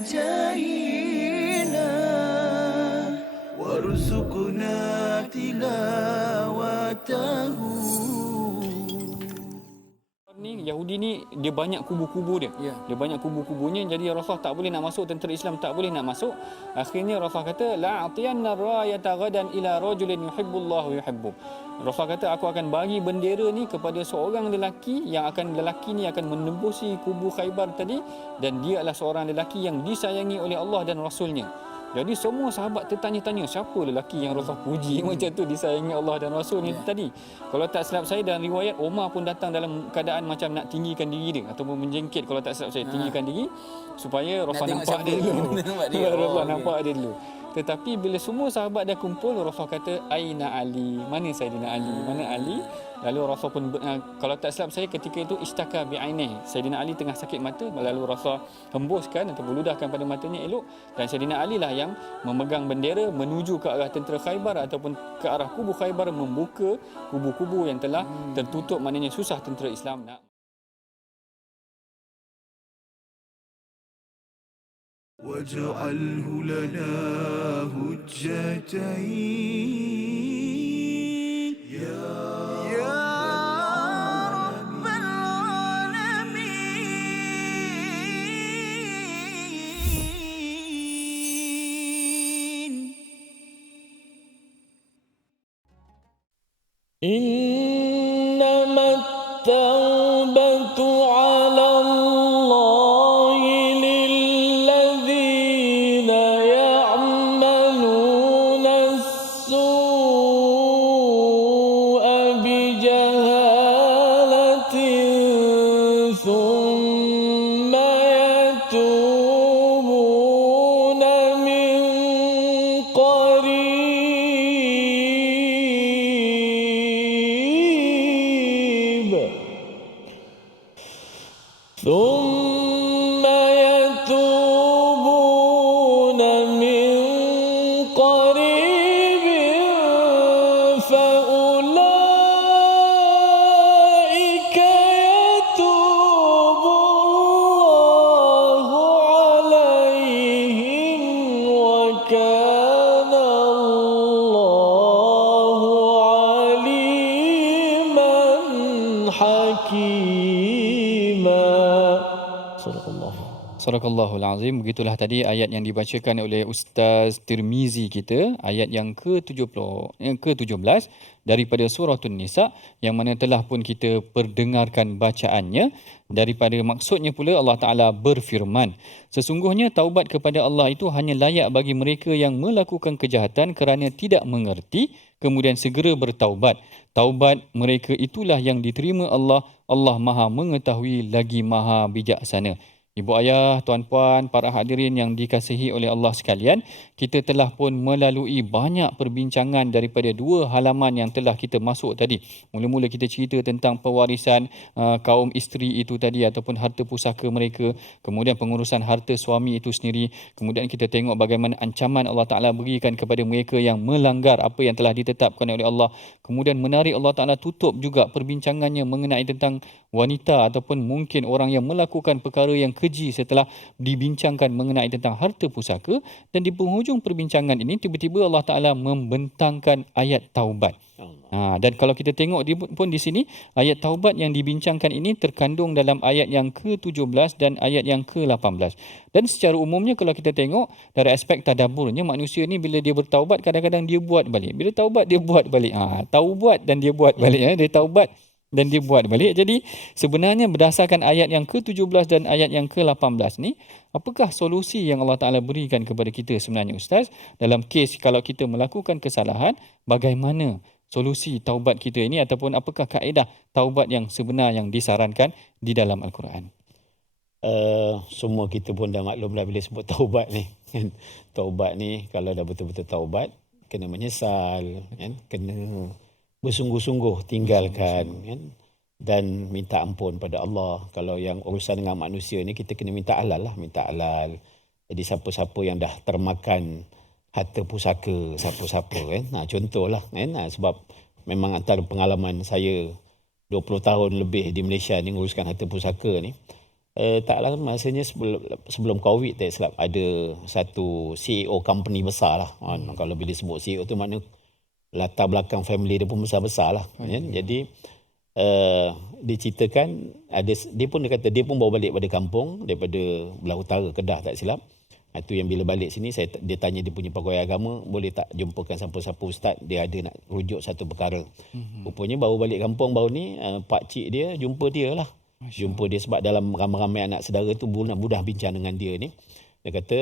مجاهينا وارزقنا تلاوته. Ni Yahudi ni dia banyak kubu-kubu dia. Dia banyak kubu-kubunya, jadi Rasulullah tak boleh nak masuk, tentera Islam tak boleh nak masuk. Akhirnya Rasulullah kata la atiyanna rayata gadan ila rajulin yuhibbullahu yuhibbu. Rasulullah kata aku akan bagi bendera ni kepada seorang lelaki yang lelaki ni akan menembusi kubu Khaybar tadi, dan dia adalah seorang lelaki yang disayangi oleh Allah dan Rasulnya. Jadi semua sahabat tertanya-tanya siapa lelaki yang Rasulullah puji macam tu, disayangi Allah dan Rasul ni tadi. Kalau tak silap saya dalam riwayat, Umar pun datang dalam keadaan macam nak tinggikan diri dia ataupun menjengkit, kalau tak silap saya, tinggikan diri supaya Rasulullah nampak dia dulu. Rasulullah nampak dia dulu. Tetapi bila semua sahabat dah kumpul, Rasulullah kata Aina Ali, mana Saidina Ali, mana Ali? Lalu Rasul pun, kalau tak silap saya ketika itu istaka bi'ainih, Saidina Ali tengah sakit mata, lalu Rasul hembuskan atau beludahkan pada matanya elok, dan Saidina Ali lah yang memegang bendera menuju ke arah tentera Khaybar ataupun ke arah kubu Khaybar, membuka kubu-kubu yang telah tertutup, maknanya susah tentera Islam nak. واجعله لنا هجتين يا رب العالمين. إنما التوبة على الله للذين يعملون السوء بجهالة ثم يتوبون من قريب ثم يتوبون من قريب فأولئك يتوب الله عليهم وكان الله عليما حكيما. صدق الله. Sadaqallahul Azim. Begitulah tadi ayat yang dibacakan oleh Ustaz Tirmizi kita, ayat yang ke-17 daripada surah An-Nisa, yang mana telah pun kita perdengarkan bacaannya. Daripada maksudnya pula Allah Ta'ala berfirman, sesungguhnya taubat kepada Allah itu hanya layak bagi mereka yang melakukan kejahatan kerana tidak mengerti, kemudian segera bertaubat. Taubat mereka itulah yang diterima Allah. Allah Maha mengetahui lagi Maha bijaksana. Ibu ayah, tuan-puan, para hadirin yang dikasihi oleh Allah sekalian, kita telah pun melalui banyak perbincangan daripada 2 halaman yang telah kita masuk tadi. Mula-mula kita cerita tentang pewarisan kaum isteri itu tadi ataupun harta pusaka mereka, kemudian pengurusan harta suami itu sendiri, kemudian kita tengok bagaimana ancaman Allah Ta'ala berikan kepada mereka yang melanggar apa yang telah ditetapkan oleh Allah. Kemudian menarik Allah Ta'ala tutup juga perbincangannya mengenai tentang wanita ataupun mungkin orang yang melakukan perkara yang keji setelah dibincangkan mengenai tentang harta pusaka, dan di penghujung perbincangan ini tiba-tiba Allah Ta'ala membentangkan ayat taubat. Dan kalau kita tengok pun di sini ayat taubat yang dibincangkan ini terkandung dalam ayat yang ke-17 dan ayat yang ke-18. Dan secara umumnya kalau kita tengok dari aspek tadabburnya, manusia ni bila dia bertaubat kadang-kadang dia buat balik. Bila taubat dia buat balik. Taubat dan dia buat balik. Dia taubat dan dia buat balik. Jadi sebenarnya berdasarkan ayat yang ke-17 dan ayat yang ke-18 ni, apakah solusi yang Allah Ta'ala berikan kepada kita sebenarnya Ustaz? Dalam kes kalau kita melakukan kesalahan, bagaimana solusi taubat kita ini ataupun apakah kaedah taubat yang sebenar yang disarankan di dalam Al-Quran? Semua kita pun dah maklum dah bila sebut taubat ni. Taubat ni kalau dah betul-betul taubat, kena menyesal, kan? Kena bersungguh-sungguh tinggalkan, kan? Dan minta ampun pada Allah. Kalau yang urusan dengan manusia ni kita kena minta halal lah, minta halal. Jadi siapa-siapa yang dah termakan harta pusaka, siapa-siapa, kan? Contohlah, kan? Sebab memang antara pengalaman saya 20 tahun lebih di Malaysia ni nguruskan harta pusaka ni, tak lama masanya sebelum COVID tak silap, ada satu CEO company besar lah. Kalau bila sebut CEO tu makna latar belakang family dia pun besar-besar lah. Jadi diceritakan ada, dia kata dia pun bawa balik pada kampung daripada belah utara Kedah tak silap. Itu yang bila balik sini dia tanya dia punya pegawai agama, boleh tak jumpakan siapa-siapa ustaz, dia ada nak rujuk satu perkara. Rupanya baru balik kampung baru ni, pak cik dia jumpa dia lah. Jumpa dia sebab dalam ramai-ramai anak saudara tu mudah bincang dengan dia ni. Dia kata,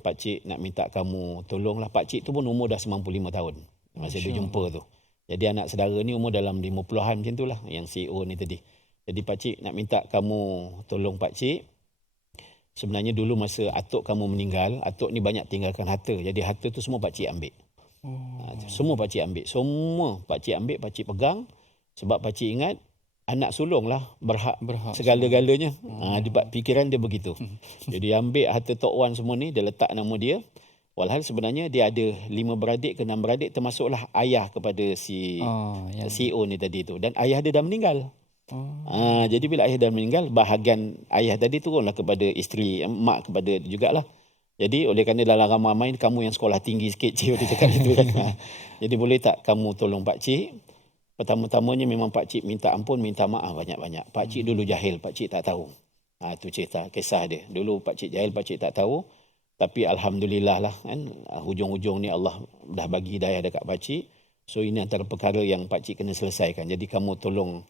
pak cik nak minta kamu tolonglah. Pak cik tu pun umur dah 95 tahun masa dia jumpa tu. Jadi anak saudara ni umur dalam 50-an macam tu lah, yang CEO ni tadi. Jadi pak cik nak minta kamu tolong pak cik. Sebenarnya dulu masa atuk kamu meninggal, atuk ni banyak tinggalkan harta. Jadi harta tu semua pak cik ambil. Semua pak cik ambil. Semua pak cik ambil, pak cik pegang. Sebab pak cik ingat anak sulung lah berhak segala-galanya. Fikiran dia begitu. Jadi ambil harta Tok Wan semua ni, dia letak nama dia. Walhal sebenarnya dia ada 5 beradik ke 6 beradik, termasuklah ayah kepada si CEO ni tadi tu. Dan ayah dia dah meninggal. Jadi bila ayah dah meninggal, bahagian ayah tadi turunlah kepada isteri, mak kepada jugalah. Jadi oleh kerana dalam ramai kamu yang sekolah tinggi sikit, cik dia cakap gitu kan. Jadi boleh tak kamu tolong pak cik? Pertama-tamanya memang pak cik minta ampun, minta maaf banyak-banyak. Pak cik dulu jahil, pak cik tak tahu. Itu cerita kisah dia. Dulu pak cik jahil, pak cik tak tahu. Tapi alhamdulillah lah, kan, hujung-hujung ni Allah dah bagi hidayah dekat pak cik. So ini antara perkara yang pak cik kena selesaikan. Jadi kamu tolong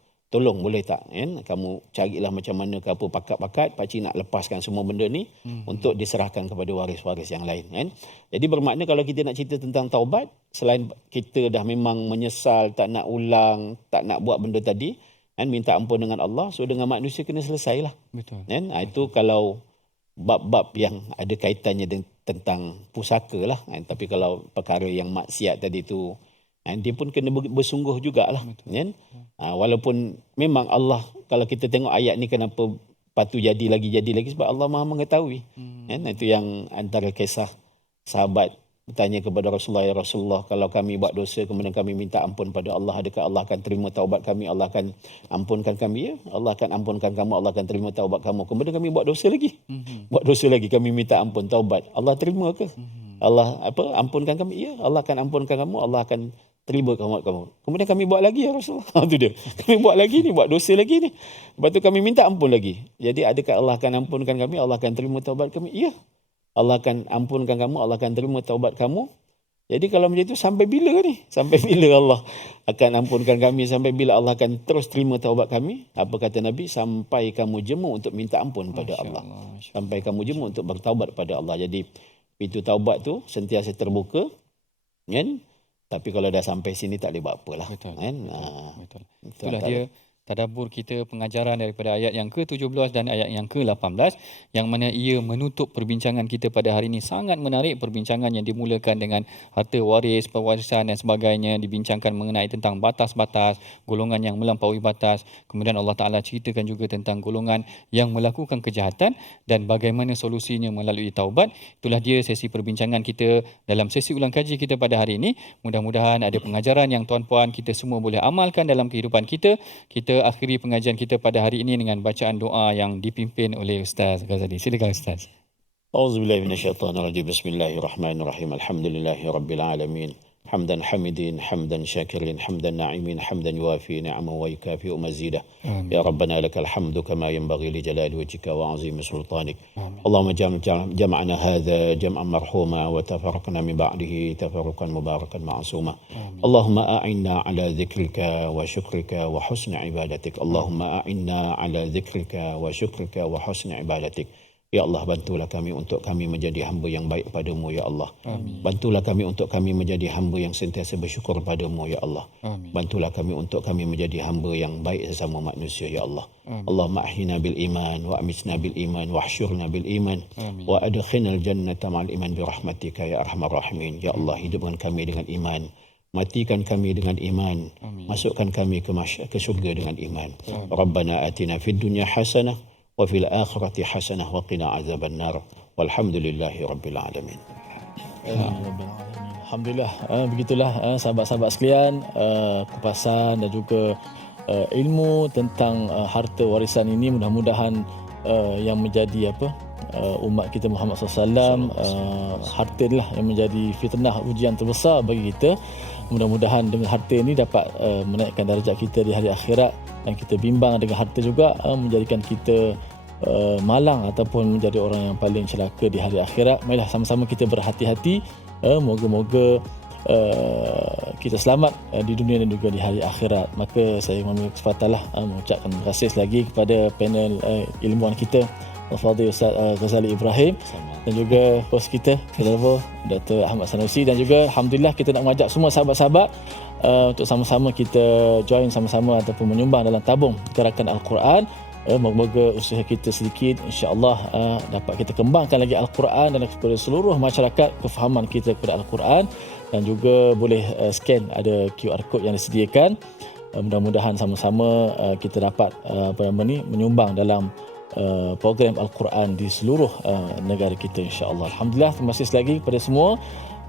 boleh tak, kan? Kamu carilah macam mana ke apa pakat-pakat, pak cik nak lepaskan semua benda ni untuk diserahkan kepada waris-waris yang lain, kan? Jadi bermakna kalau kita nak cerita tentang taubat, selain kita dah memang menyesal, tak nak ulang, tak nak buat benda tadi, kan, minta ampun dengan Allah, so dengan manusia kena selesailah. Betul. Kan? Itu kalau bab-bab yang ada kaitannya tentang pusaka lah, kan? Tapi kalau perkara yang maksiat tadi tu, dia pun kena bersungguh jugalah, kan? Walaupun memang Allah, kalau kita tengok ayat ni kenapa patut jadi lagi sebab Allah Maha mengetahui. Kan? Itu yang antara kisah sahabat bertanya kepada Rasulullah, ya Rasulullah, kalau kami buat dosa kemudian kami minta ampun pada Allah, adakah Allah akan terima taubat kami? Allah akan ampunkan kami? Ya, Allah akan ampunkan kamu, Allah akan terima taubat kamu. Kemudian kami buat dosa lagi. Buat dosa lagi, kami minta ampun, taubat. Allah terima ke? Allah ampunkan kami? Ya, Allah akan ampunkan kamu, Allah akan terima taubat kamu. Kemudian kami buat lagi, ya Rasulullah. Itu dia. Kami buat lagi ni, buat dosa lagi ni. Lepas tu kami minta ampun lagi. Jadi adakah Allah akan ampunkan kami? Allah akan terima taubat kami? Ya. Allah akan ampunkan kamu, Allah akan terima taubat kamu. Jadi kalau macam itu sampai bila ni? Sampai bila Allah akan ampunkan kami? Sampai bila Allah akan terus terima taubat kami? Apa kata Nabi? Sampai kamu jemu untuk minta ampun pada Allah. Sampai kamu jemu untuk bertaubat pada Allah. Jadi pintu taubat tu sentiasa terbuka, kan? Tapi kalau dah sampai sini tak boleh buat apalah. Betul. Kan? Betul. Itulah dia tadabbur kita, pengajaran daripada ayat yang ke-17 dan ayat yang ke-18, yang mana ia menutup perbincangan kita pada hari ini. Sangat menarik perbincangan yang dimulakan dengan harta waris, pewarisan dan sebagainya, dibincangkan mengenai tentang batas-batas, golongan yang melampaui batas. Kemudian Allah Ta'ala ceritakan juga tentang golongan yang melakukan kejahatan dan bagaimana solusinya melalui taubat. Itulah dia sesi perbincangan kita dalam sesi ulang kaji kita pada hari ini. Mudah-mudahan ada pengajaran yang tuan-puan kita semua boleh amalkan dalam kehidupan kita. Kita akhiri pengajian kita pada hari ini dengan bacaan doa yang dipimpin oleh Ustaz Ghazali. Silakan Ustaz. A'udzubillahi minasyaitonirrajim. Bismillahirrahmanirrahim. Alhamdulillahirabbil alamin. حمدا حمدين حمدا شاكرين حمدا ناعمين حمدا يوافي نعمه ويكافئ مزيده يا ربنا لك الحمد كما ينبغي لجلال وجهك وعظيم سلطانك اللهم جمعنا هذا جمعا مرحوما وتفرقنا من بعده تفرقا مباركا معصوما اللهم أعنا على ذكرك وشكرك وحسن عبادتك اللهم أعنا على ذكرك وشكرك وحسن عبادتك. Ya Allah, bantulah kami untuk kami menjadi hamba yang baik padamu, Ya Allah. Amin. Bantulah kami untuk kami menjadi hamba yang sentiasa bersyukur padamu, Ya Allah. Amin. Bantulah kami untuk kami menjadi hamba yang baik sesama manusia, Ya Allah. Allahumma ahyina bil iman, wa amitna bil iman, wa ahsyurna bil iman, wa adkhilnal jannata ma'al iman bi rahmatika ya arhamar rahimin. Ya Allah, hidupkan kami dengan iman. Matikan kami dengan iman. Amin. Masukkan kami ke syurga dengan iman. Rabbana atina fid dunya hasanah وفي الآخرة حسنة وقنا عذاب النار والحمد لله رب العالمين. Alhamdulillah, begitulah sahabat-sahabat sekalian, kupasan dan juga ilmu tentang harta warisan ini mudah-mudahan yang menjadi umat kita Muhammad SAW, harta inilah yang menjadi fitnah ujian terbesar bagi kita. Mudah-mudahan dengan harta ini dapat menaikkan darjat kita di hari akhirat, dan kita bimbang dengan harta juga menjadikan kita malang ataupun menjadi orang yang paling celaka di hari akhirat. Marilah sama-sama kita berhati-hati, moga-moga kita selamat di dunia dan juga di hari akhirat. Maka saya mengambil kesempatan mengucapkan terima kasih lagi kepada panel ilmuwan kita, Al-Fadhil Ustaz Ghazali Ibrahim, dan juga host kita, Dr. Ahmad Sanusi, dan juga Alhamdulillah kita nak mengajak semua sahabat-sahabat untuk sama-sama kita join sama-sama ataupun menyumbang dalam tabung gerakan Al-Quran. Moga-moga usaha kita sedikit insya-Allah dapat kita kembangkan lagi Al-Quran dan kepada seluruh masyarakat kefahaman kita kepada Al-Quran, dan juga boleh scan, ada QR code yang disediakan. Mudah-mudahan sama-sama kita dapat menyumbang dalam program Al-Quran di seluruh negara kita insya-Allah. Alhamdulillah, terima kasih lagi kepada semua,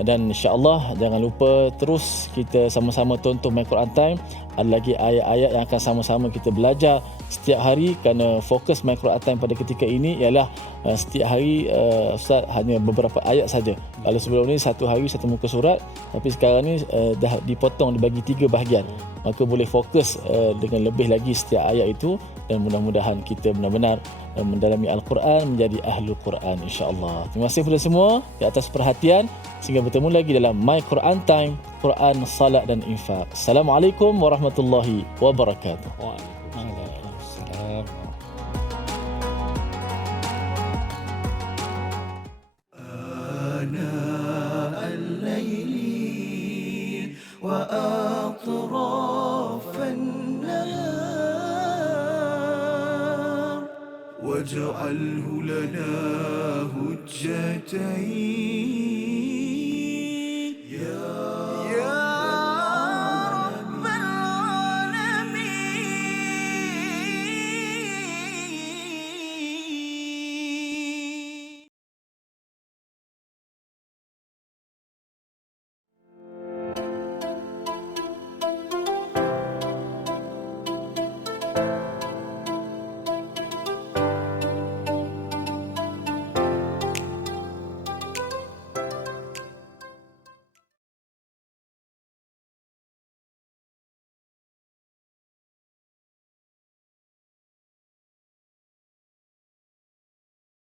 dan insya-Allah jangan lupa terus kita sama-sama tonton My Quran Time. Ada lagi ayat-ayat yang akan sama-sama kita belajar setiap hari, kerana fokus My Quran Time pada ketika ini ialah setiap hari Ustaz hanya beberapa ayat saja. Kalau sebelum ni satu hari satu muka surat, tapi sekarang ni dah dipotong, dibagi 3 bahagian. Maka boleh fokus dengan lebih lagi setiap ayat itu, dan mudah-mudahan kita benar-benar mendalami Al-Quran, menjadi Ahlul Quran insya-Allah. Terima kasih kepada semua di atas perhatian. Sehingga bertemu lagi dalam My Quran Time, Quran, Salat dan Infak. Assalamualaikum warahmatullahi wabarakatuh. Waalaikumsalam. آناء الليل وأطراف النهار واجعله لنا هجتين